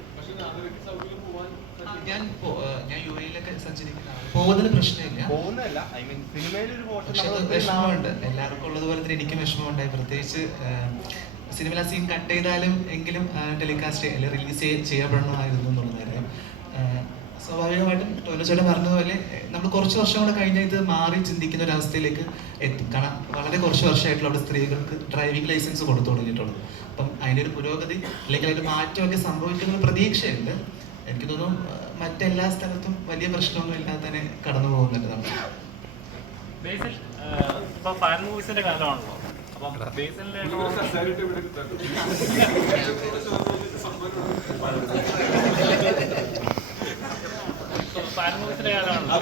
ഞാൻ UAE-ലൊക്കെ സഞ്ചരിക്കുന്ന പോകുന്നതിന് പ്രശ്നമില്ല. പോകുന്നതല്ല, ഐ മീൻ സിനിമയിലൊരു പക്ഷെ അത് വിഷമമുണ്ട്. എല്ലാവർക്കും ഉള്ളതുപോലെ തന്നെ എനിക്കും വിഷമമുണ്ടായി. പ്രത്യേകിച്ച് സിനിമ സീൻ കട്ട് ചെയ്താലും എങ്കിലും ടെലികാസ്റ്റ് റിലീസ് ചെയ്യപ്പെടണമായിരുന്നു എന്നുള്ള കാര്യം. സ്വാഭാവികമായിട്ടും ടോയ്ലറ്റ് പറഞ്ഞതുപോലെ നമ്മൾ കുറച്ച് വർഷം കൂടെ കഴിഞ്ഞാൽ ഇത് മാറി ചിന്തിക്കുന്ന ഒരു അവസ്ഥയിലേക്ക് എത്തും. കാരണം വളരെ കുറച്ച് വർഷമായിട്ടുള്ള അവിടെ സ്ത്രീകൾക്ക് ഡ്രൈവിംഗ് ലൈസൻസ് കൊടുത്തു തുടങ്ങിയിട്ടുള്ളത്. അപ്പം അതിൻ്റെ ഒരു പുരോഗതി അല്ലെങ്കിൽ ഒരു മാറ്റമൊക്കെ സംഭവിക്കുന്ന പ്രതീക്ഷയുണ്ട്. എനിക്ക് തോന്നുന്നു മറ്റെല്ലാ സ്ഥലത്തും വലിയ പ്രശ്നമൊന്നും ഇല്ലാതെ തന്നെ കടന്നു പോകുന്നുണ്ട് നമ്മൾ. ബേസിൽ ഇപ്പൊ ഫാൻ മൂവീസിന്റെ കാലമാണല്ലോ. അപ്പം ബേസിലിന്റെ ഫാൻ മൂവീസിന്റെ കാലമാണല്ലോ.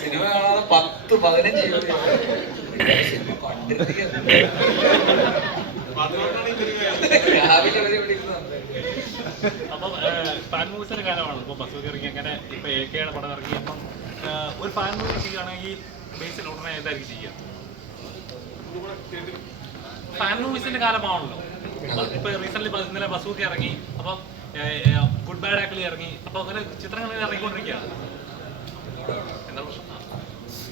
സിനിമ കാണാതെ 10-15 സിനിമ കണ്ടിരിക്കുക. രാവിലെ വരെ വിളിക്കുന്നത്. അപ്പം ഫാൻ മൂവീസിന്റെ കാലമാണ്. ഇപ്പൊ ബസ് ഇറങ്ങി അങ്ങനെ ഇപ്പൊ AK-യുടെ പടം ഇറങ്ങി. അപ്പം ഒരു ഫാൻ മൂവി ചെയ്യുകയാണെങ്കിൽ ബേസിൽ ഉടനെ ഏതായിരിക്കും ചെയ്യുക? ഫാൻ മൂവീസിന്റെ കാലമാണല്ലോ. ഇപ്പൊ റീസെന്റ് ഇന്നലെ ബസൂക്ക് ഇറങ്ങി. അപ്പം ഗുഡ് ബാഡ് ആക്കിളി ഇറങ്ങി. അപ്പൊ അങ്ങനെ ചിത്രങ്ങൾ ഇറങ്ങിക്കൊണ്ടിരിക്കുകയാണ്. എന്താ പ്രശ്നം?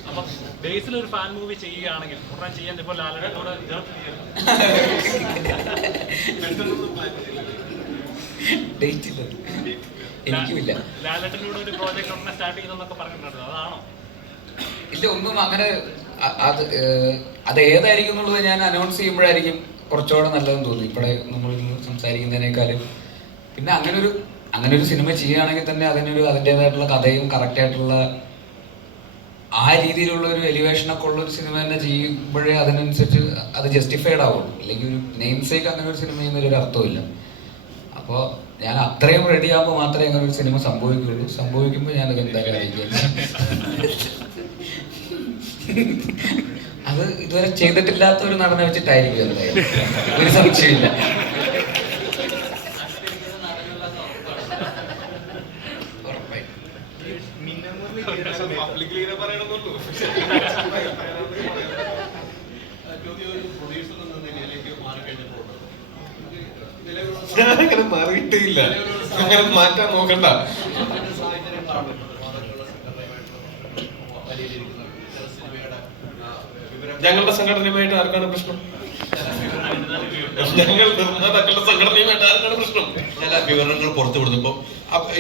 അപ്പം ബേസിൽ ഒരു ഫാൻ മൂവി ചെയ്യുകയാണെങ്കിൽ ഉടനെ ചെയ്യാൻ ഇപ്പൊ ലാലേട്ടനോട് എനിക്കുമില്ല. ലാലേട്ടനോട് ഒരു പ്രോജക്ട് ഉടനെ സ്റ്റാർട്ട് ചെയ്യുന്നൊക്കെ പറഞ്ഞിട്ടുണ്ട്. അതാണോ? ഇല്ല, ഒന്നും അങ്ങനെ അത് ഏതായിരിക്കും എന്നുള്ളത് ഞാൻ അനൗൺസ് ചെയ്യുമ്പോഴായിരിക്കും കുറച്ചുകൂടെ നല്ലതെന്ന് തോന്നി. ഇവിടെ നമ്മൾ സംസാരിക്കുന്നതിനേക്കാളും. പിന്നെ അങ്ങനെ ഒരു സിനിമ ചെയ്യുകയാണെങ്കിൽ തന്നെ അതിനൊരു അതിൻ്റെതായിട്ടുള്ള കഥയും കറക്റ്റായിട്ടുള്ള ആ രീതിയിലുള്ള ഒരു എലിവേഷനൊക്കെ ഉള്ള ഒരു സിനിമ തന്നെ ചെയ്യുമ്പോഴേ അതിനനുസരിച്ച് അത് ജസ്റ്റിഫൈഡ് ആവുള്ളൂ. അല്ലെങ്കിൽ ഒരു നെയിം സേക്ക് അങ്ങനെ ഒരു സിനിമ ചെയ്യുന്നൊരു അർത്ഥമില്ല. അപ്പോൾ ഞാൻ അത്രയും റെഡി ആകുമ്പോൾ മാത്രമേ അങ്ങനെ ഒരു സിനിമ സംഭവിക്കുകയുള്ളൂ. സംഭവിക്കുമ്പോൾ ഞാനത് എന്തായാലും അറിയിക്കില്ല. അത് ഇതുവരെ ചെയ്തിട്ടില്ലാത്ത ഒരു നടനെ വെച്ചിട്ടായിരിക്കും എന്തായാലും, ഒരു സംശയമില്ല. ഞാനങ്ങനെ മാറിയിട്ടില്ല, അങ്ങനെ മാറ്റാൻ നോക്കണ്ട. ഞങ്ങളുടെ സംഘടനയുമായിട്ട് ആർക്കാണ് പ്രശ്നം? ഞങ്ങൾ നിർമ്മാതാക്കളുടെ സംഘടനയുമായിട്ട് ആർക്കാണ് പ്രശ്നം? ചില വിവരങ്ങൾ പുറത്തു വിടുന്നപ്പോൾ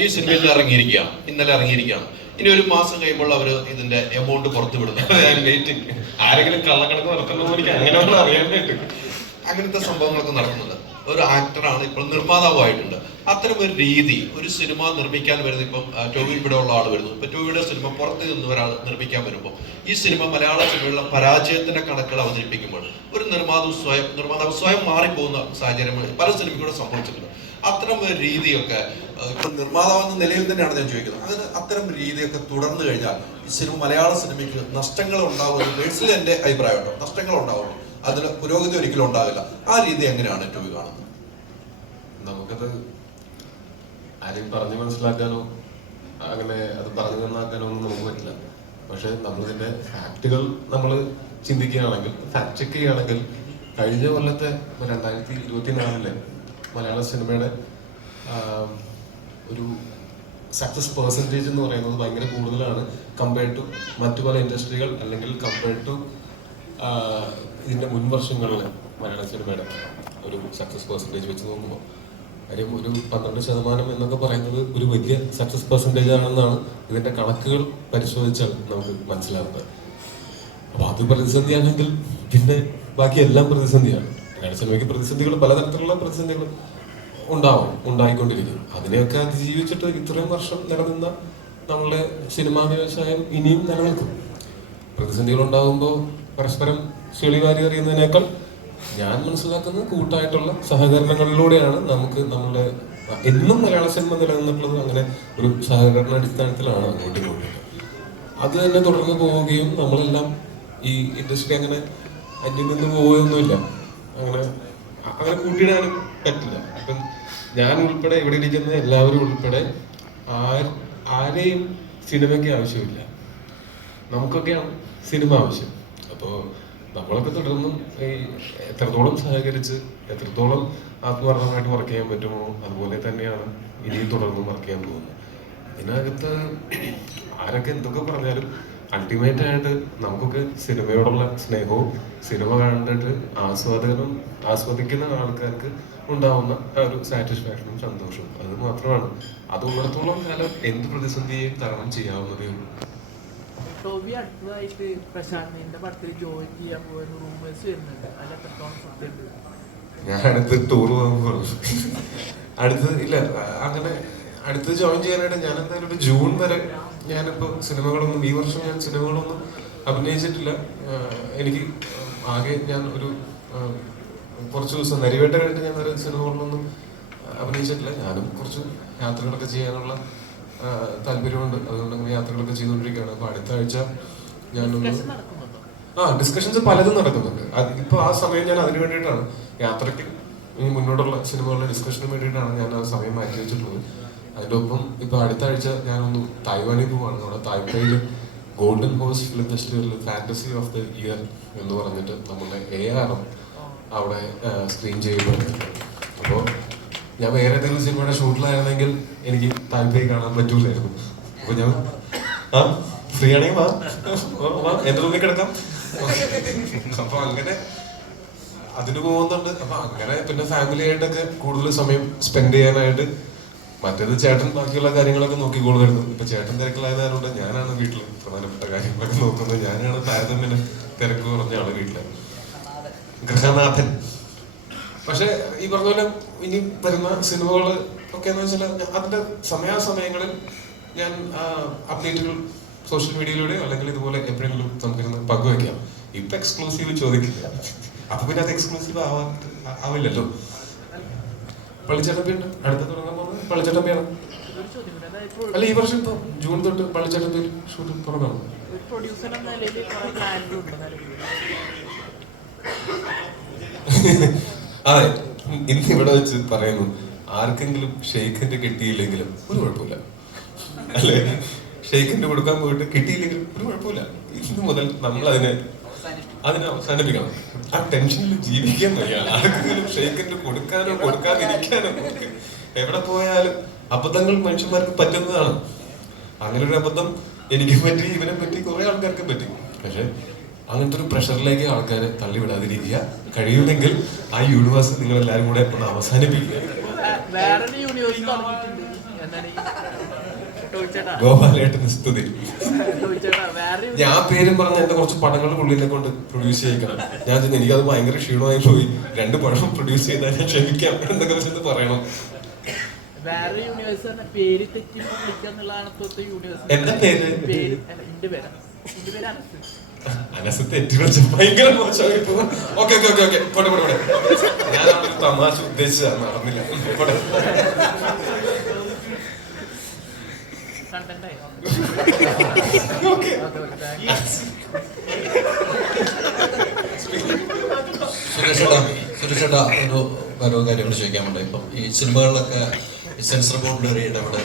ഈ സിനിമയിൽ ഇറങ്ങിയിരിക്കുകയാണ്, ഇന്നലെ ഇറങ്ങിയിരിക്കുകയാണ്. ഇനി ഒരു മാസം കഴിയുമ്പോൾ അവർ ഇതിന്റെ എമൗണ്ട് പുറത്തു വിടുന്നു. ആരെങ്കിലും കള്ളക്കണക്ക് നടത്തണമെന്ന് എനിക്ക് അങ്ങനെ അറിയാൻ പറ്റും. അങ്ങനത്തെ സംഭവങ്ങളൊക്കെ നടക്കുന്നുണ്ട്. ഒരു ആക്ടറാണ്, ഇപ്പോൾ നിർമ്മാതാവായിട്ടുണ്ട്. അത്തരം ഒരു രീതി ഒരു സിനിമ നിർമ്മിക്കാൻ വരുന്നത്, ഇപ്പം ടോവിൻ ഇവിടെ ഉള്ള ആൾ വരുന്നു, ഇപ്പൊ ടോവിയുടെ സിനിമ പുറത്ത് നിന്ന് ഒരാൾ നിർമ്മിക്കാൻ വരുമ്പോൾ ഈ സിനിമ മലയാള സിനിമയുള്ള പരാജയത്തിന്റെ കണക്കുകൾ അവതരിപ്പിക്കുമ്പോൾ ഒരു നിർമ്മാതാവ് സ്വയം മാറിപ്പോകുന്ന സാഹചര്യം പല സിനിമയ്ക്കൂടെ സംഭവിച്ചിട്ടുണ്ട്. അത്തരം ഒരു രീതിയൊക്കെ ഇപ്പൊ നിർമ്മാതാവെന്ന നിലയിൽ തന്നെയാണ് ഞാൻ ചോദിക്കുന്നത്. അതിന് അത്തരം രീതിയൊക്കെ തുടർന്നു കഴിഞ്ഞാൽ ഈ സിനിമ മലയാള സിനിമയ്ക്ക് നഷ്ടങ്ങൾ ഉണ്ടാവുമെന്ന് പേഴ്സണലി എന്റെ അഭിപ്രായമുണ്ടോ? നഷ്ടങ്ങൾ ഉണ്ടാവുള്ളൂ, അതിന് പുരോഗതി ഒരിക്കലും ഉണ്ടാവില്ല. ആ രീതി എങ്ങനെയാണ് ടോവി കാണുന്നത്? നമുക്കത് ആരെയും പറഞ്ഞു മനസ്സിലാക്കാനോ അങ്ങനെ അത് പറഞ്ഞു നന്നാക്കാനോ ഒന്നും നമുക്ക് പറ്റില്ല. പക്ഷെ നമ്മളിതിന്റെ ഫാക്ടുകൾ നമ്മൾ ചിന്തിക്കുകയാണെങ്കിൽ, ഫാക്ട് ചെക്ക് ചെയ്യുകയാണെങ്കിൽ, കഴിഞ്ഞ കൊല്ലത്തെ 2024 മലയാള സിനിമയുടെ ഒരു സക്സസ് പെർസെൻറ്റേജ് എന്ന് പറയുന്നത് ഭയങ്കര കൂടുതലാണ് കമ്പയർഡ് ടു മറ്റു പല ഇൻഡസ്ട്രികൾ, അല്ലെങ്കിൽ കമ്പയർഡ് ടു ഇതിന്റെ മുൻ വർഷങ്ങളിൽ മലയാള സിനിമയുടെ ഒരു സക്സസ് പെർസെൻറ്റേജ് വെച്ച് നോക്കുമ്പോൾ കാര്യം ഒരു 12% എന്നൊക്കെ പറയുന്നത് ഒരു വലിയ സക്സസ് പെർസെൻറ്റേജ് ആണെന്നാണ് ഇതിന്റെ കണക്കുകൾ പരിശോധിച്ചാൽ നമുക്ക് മനസ്സിലാവുന്നത്. അപ്പൊ അത് പ്രതിസന്ധിയാണെങ്കിൽ പിന്നെ ബാക്കി എല്ലാം പ്രതിസന്ധിയാണ്. മലയാള സിനിമയ്ക്ക് പ്രതിസന്ധികൾ, പലതരത്തിലുള്ള പ്രതിസന്ധികൾ ഉണ്ടായിക്കൊണ്ടിരിക്കും. അതിനെയൊക്കെ അതിജീവിച്ചിട്ട് ഇത്രയും വർഷം നിലനിന്ന നമ്മളുടെ സിനിമാ വ്യവസായം ഇനിയും നിലനിൽക്കും. പ്രതിസന്ധികൾ ഉണ്ടാകുമ്പോൾ പരസ്പരം ചെളി വാരി എറിയുന്നതിനേക്കാൾ ഞാൻ മനസ്സിലാക്കുന്നത് കൂട്ടായിട്ടുള്ള സഹകരണങ്ങളിലൂടെയാണ് നമുക്ക് നമ്മുടെ എന്നും മലയാള സിനിമ നിലനിന്നിട്ടുള്ളത്. അങ്ങനെ ഒരു സഹകരണ അടിസ്ഥാനത്തിലാണ് അങ്ങോട്ടും ഇങ്ങോട്ടും. അത് തന്നെ തുടർന്ന് പോവുകയും നമ്മളെല്ലാം ഈ ഇൻഡസ്ട്രി അങ്ങനെ അന്യം നിന്ന് പോവുകയൊന്നുമില്ല. അങ്ങനെ കൂട്ടിയിടാനും പറ്റില്ല. ഇപ്പം ഞാൻ ഉൾപ്പെടെ, ഇവിടെ ഇരിക്കുന്ന എല്ലാവരും ഉൾപ്പെടെ ആരെയും സിനിമയ്ക്ക് ആവശ്യമില്ല. നമുക്കൊക്കെയാണ് സിനിമ ആവശ്യം. അപ്പോൾ നമ്മളൊക്കെ തുടർന്നും ഈ എത്രത്തോളം സഹകരിച്ച് എത്രത്തോളം ആത്മാർത്ഥമായിട്ട് വർക്ക് ചെയ്യാൻ പറ്റുമോ അതുപോലെ തന്നെയാണ് ഇനിയും തുടർന്നും വർക്ക് ചെയ്യാൻ പോകുന്നത്. ഇതിനകത്ത് ആരൊക്കെ എന്തൊക്കെ പറഞ്ഞാലും അൾട്ടിമേറ്റ് ആയിട്ട് നമുക്കൊക്കെ സിനിമയോടുള്ള സ്നേഹവും സിനിമ കണ്ടിട്ട് ആസ്വദിക്കുന്ന ആൾക്കാർക്ക് ഉണ്ടാവുന്ന ഒരു സാറ്റിസ്ഫാക്ഷനും സന്തോഷവും അത് മാത്രമാണ്. അത് ഉള്ളിടത്തോളം കാലം എന്ത് പ്രതിസന്ധിയെയും തരണം ചെയ്യാവുന്നതേ ഉള്ളൂ. ടോവി അടുത്തതായിട്ട് പ്രശാന്തിന്റെ പടത്തിൽ ജോയിൻ ചെയ്യാൻ പോകുന്ന റൂമേഴ്സ് വരുന്നുണ്ട്. അതിൽ എത്രത്തോളം സത്യമുണ്ട്? ഞാൻ അടുത്ത് ടൂർ പോകുമ്പോൾ ഇല്ല അങ്ങനെ അടുത്ത് ജോയിൻ ചെയ്യാനായിട്ട് ഞാൻ എന്തായാലും ഒരു ജൂൺ വരെ ഞാനിപ്പോ സിനിമകളൊന്നും ഈ വർഷം ഞാൻ സിനിമകളൊന്നും അഭിനയിച്ചിട്ടില്ല. എനിക്ക് ആകെ ഞാൻ ഒരു കുറച്ച് ദിവസം നരിവേട്ട കഴിഞ്ഞിട്ട് ഞാൻ ഒരു സിനിമകളിലൊന്നും അഭിനയിച്ചിട്ടില്ല. ഞാനും കുറച്ച് യാത്രകളൊക്കെ ചെയ്യാനുള്ള താല്പര്യമുണ്ട്. അതുകൊണ്ട് അങ്ങനെ യാത്രകളൊക്കെ ചെയ്തുകൊണ്ടിരിക്കുകയാണ്. അപ്പൊ അടുത്ത ആഴ്ച ഞാനൊന്ന് ഡിസ്കഷൻസ് പലതും നടക്കുന്നുണ്ട്. ഇപ്പൊ ആ സമയം ഞാൻ അതിനു വേണ്ടിയിട്ടാണ്, യാത്രയ്ക്ക് ഇനി മുന്നോട്ടുള്ള സിനിമകളുടെ ഡിസ്കഷന് വേണ്ടിയിട്ടാണ് ഞാൻ ആ സമയം മാറ്റി വെച്ചിട്ടുള്ളത്. അതിന്റെ ഒപ്പം ഇപ്പൊ അടുത്ത ആഴ്ച ഞാനൊന്ന് തായ്വാനിൽ പോവാണ്. നമ്മുടെ തായ്പേയിൽ ഗോൾഡൻ ഹോഴ്സ് ഫിലിം ഫെസ്റ്റിവലിൽ ഫാന്റസി ഓഫ് ദ ഇയർ എന്ന് പറഞ്ഞിട്ട് നമ്മുടെ AR അവിടെ സ്ക്രീൻ ചെയ്യുന്നുണ്ട്. അപ്പോൾ ഞാൻ വേറെ ഏതെങ്കിലും സിനിമയുടെ ഷൂട്ടിലായിരുന്നെങ്കിൽ എനിക്ക് താല്പര്യം കാണാൻ പറ്റൂലായിരുന്നു. അപ്പൊ ഞാൻ ഫ്രീ ആണെങ്കിൽ എന്റെ റൂമിൽ കിടക്കാം. അപ്പൊ അങ്ങനെ അതിന് പോകുന്നുണ്ട്. അപ്പൊ അങ്ങനെ പിന്നെ ഫാമിലി ആയിട്ടൊക്കെ കൂടുതൽ സമയം സ്പെൻഡ് ചെയ്യാനായിട്ട്. മറ്റേത് ചേട്ടൻ ബാക്കിയുള്ള കാര്യങ്ങളൊക്കെ നോക്കിക്കൊള്ളുമായിരുന്നു. ഇപ്പൊ ചേട്ടൻ തിരക്കിലായതുകൊണ്ട് ഞാനാണ് വീട്ടിൽ പ്രധാനപ്പെട്ട കാര്യങ്ങളൊക്കെ നോക്കുന്നത്. ഞാനാണ് താരതമ്യേന തിരക്ക് കുറഞ്ഞ ആള് വീട്ടില്, ഗൃഹനാഥൻ. പക്ഷെ ഈ പറഞ്ഞ പോലെ ഇനി വരുന്ന സിനിമകള് ഒക്കെ എന്ന് വെച്ചാൽ അതിന്റെ സമയാസമയങ്ങളിൽ ഞാൻ അപ്ഡേറ്റുകൾ സോഷ്യൽ മീഡിയയിലൂടെയോ അല്ലെങ്കിൽ ഇതുപോലെ എപ്പോഴെങ്കിലും നമുക്കിരുന്ന് പങ്കുവെക്കാം. ഇപ്പൊ എക്സ്ക്ലൂസീവ് ചോദിക്കില്ല, അപ്പൊ പിന്നെ അത് എക്സ്ക്ലൂസീവ് ആവില്ലല്ലോ. പള്ളിച്ചട്ടമ്പിയുണ്ട്, അടുത്ത തുടങ്ങാൻ പോകുന്നത് പള്ളിച്ചട്ടമ്പിയാണ്. അല്ല, ഈ വർഷം ഇപ്പൊ ജൂൺ തൊട്ട് പള്ളിച്ചട്ടമ്പിയിൽ ഷൂട്ടിംഗ് തുടങ്ങണം. അതെ, ഇന്ന് ഇവിടെ വെച്ച് പറയുന്നു, ആർക്കെങ്കിലും ഷെയ്ഖിന്റെ കിട്ടിയില്ലെങ്കിലും ഒരു കുഴപ്പമില്ല, അല്ലെ? ഷെയ്ഖിന്റെ കൊടുക്കാൻ പോയിട്ട് കിട്ടിയില്ലെങ്കിലും ഒരു കുഴപ്പമില്ല. ഇന്ന് മുതൽ നമ്മൾ അതിനെ അവസാനിപ്പിക്കണം. ആ ടെൻഷനിൽ ജീവിക്കാൻ വയ്യ. ആർക്കെങ്കിലും ഷെയ്ഖിന്റെ കൊടുക്കാനോ കൊടുക്കാതിരിക്കാനോ എവിടെ പോയാലും അബദ്ധങ്ങൾ മനുഷ്യന്മാർക്ക് പറ്റുന്നതാണ്. അങ്ങനെ ഒരു അബദ്ധം എനിക്ക് പറ്റി, ഇവനെ പറ്റി, കുറെ ആൾക്കാർക്ക് പറ്റി. പക്ഷെ അങ്ങനത്തെ ഒരു പ്രഷറിലേക്ക് ആൾക്കാരെ തള്ളിവിടാതിരിക്കുക. കഴിയുമെങ്കിൽ ആ യൂണിവേഴ്സ് നിങ്ങൾ എല്ലാവരും കൂടെ ഒന്ന് അവസാനിപ്പിക്കുക. ഗോപാലേട്ടന് സ്തുതി. ഞാൻ പേരും പറഞ്ഞ എന്റെ കുറച്ച് പടങ്ങൾ പുള്ളിനെ കൊണ്ട് പ്രൊഡ്യൂസ് ചെയ്യിക്കണം. ഞാൻ എനിക്കത് ഭയങ്കര ക്ഷീണമായി പോയി. 2 പടം പ്രൊഡ്യൂസ് ചെയ്താൽ ഞാൻ ക്ഷമിക്കാം എന്നൊക്കെ വെച്ചത് പറയണം. എന്താ പേര്? അനസ് തെറ്റി വിളിച്ച ഭയങ്കര മോശമായി പോകും. ഓക്കെ, പോട്ടെ. ഞാനൊരു തമാശ ഉദ്ദേശിച്ചത് നടന്നില്ല. സുരേഷ് ചേട്ടാ, ഓരോ കാര്യങ്ങൾ ചോദിക്കാൻ വേണ്ടി, ഇപ്പം ഈ സിനിമകളിലൊക്കെ സെൻസർ ബോർഡിൽ ഒരു ഇടപെടൽ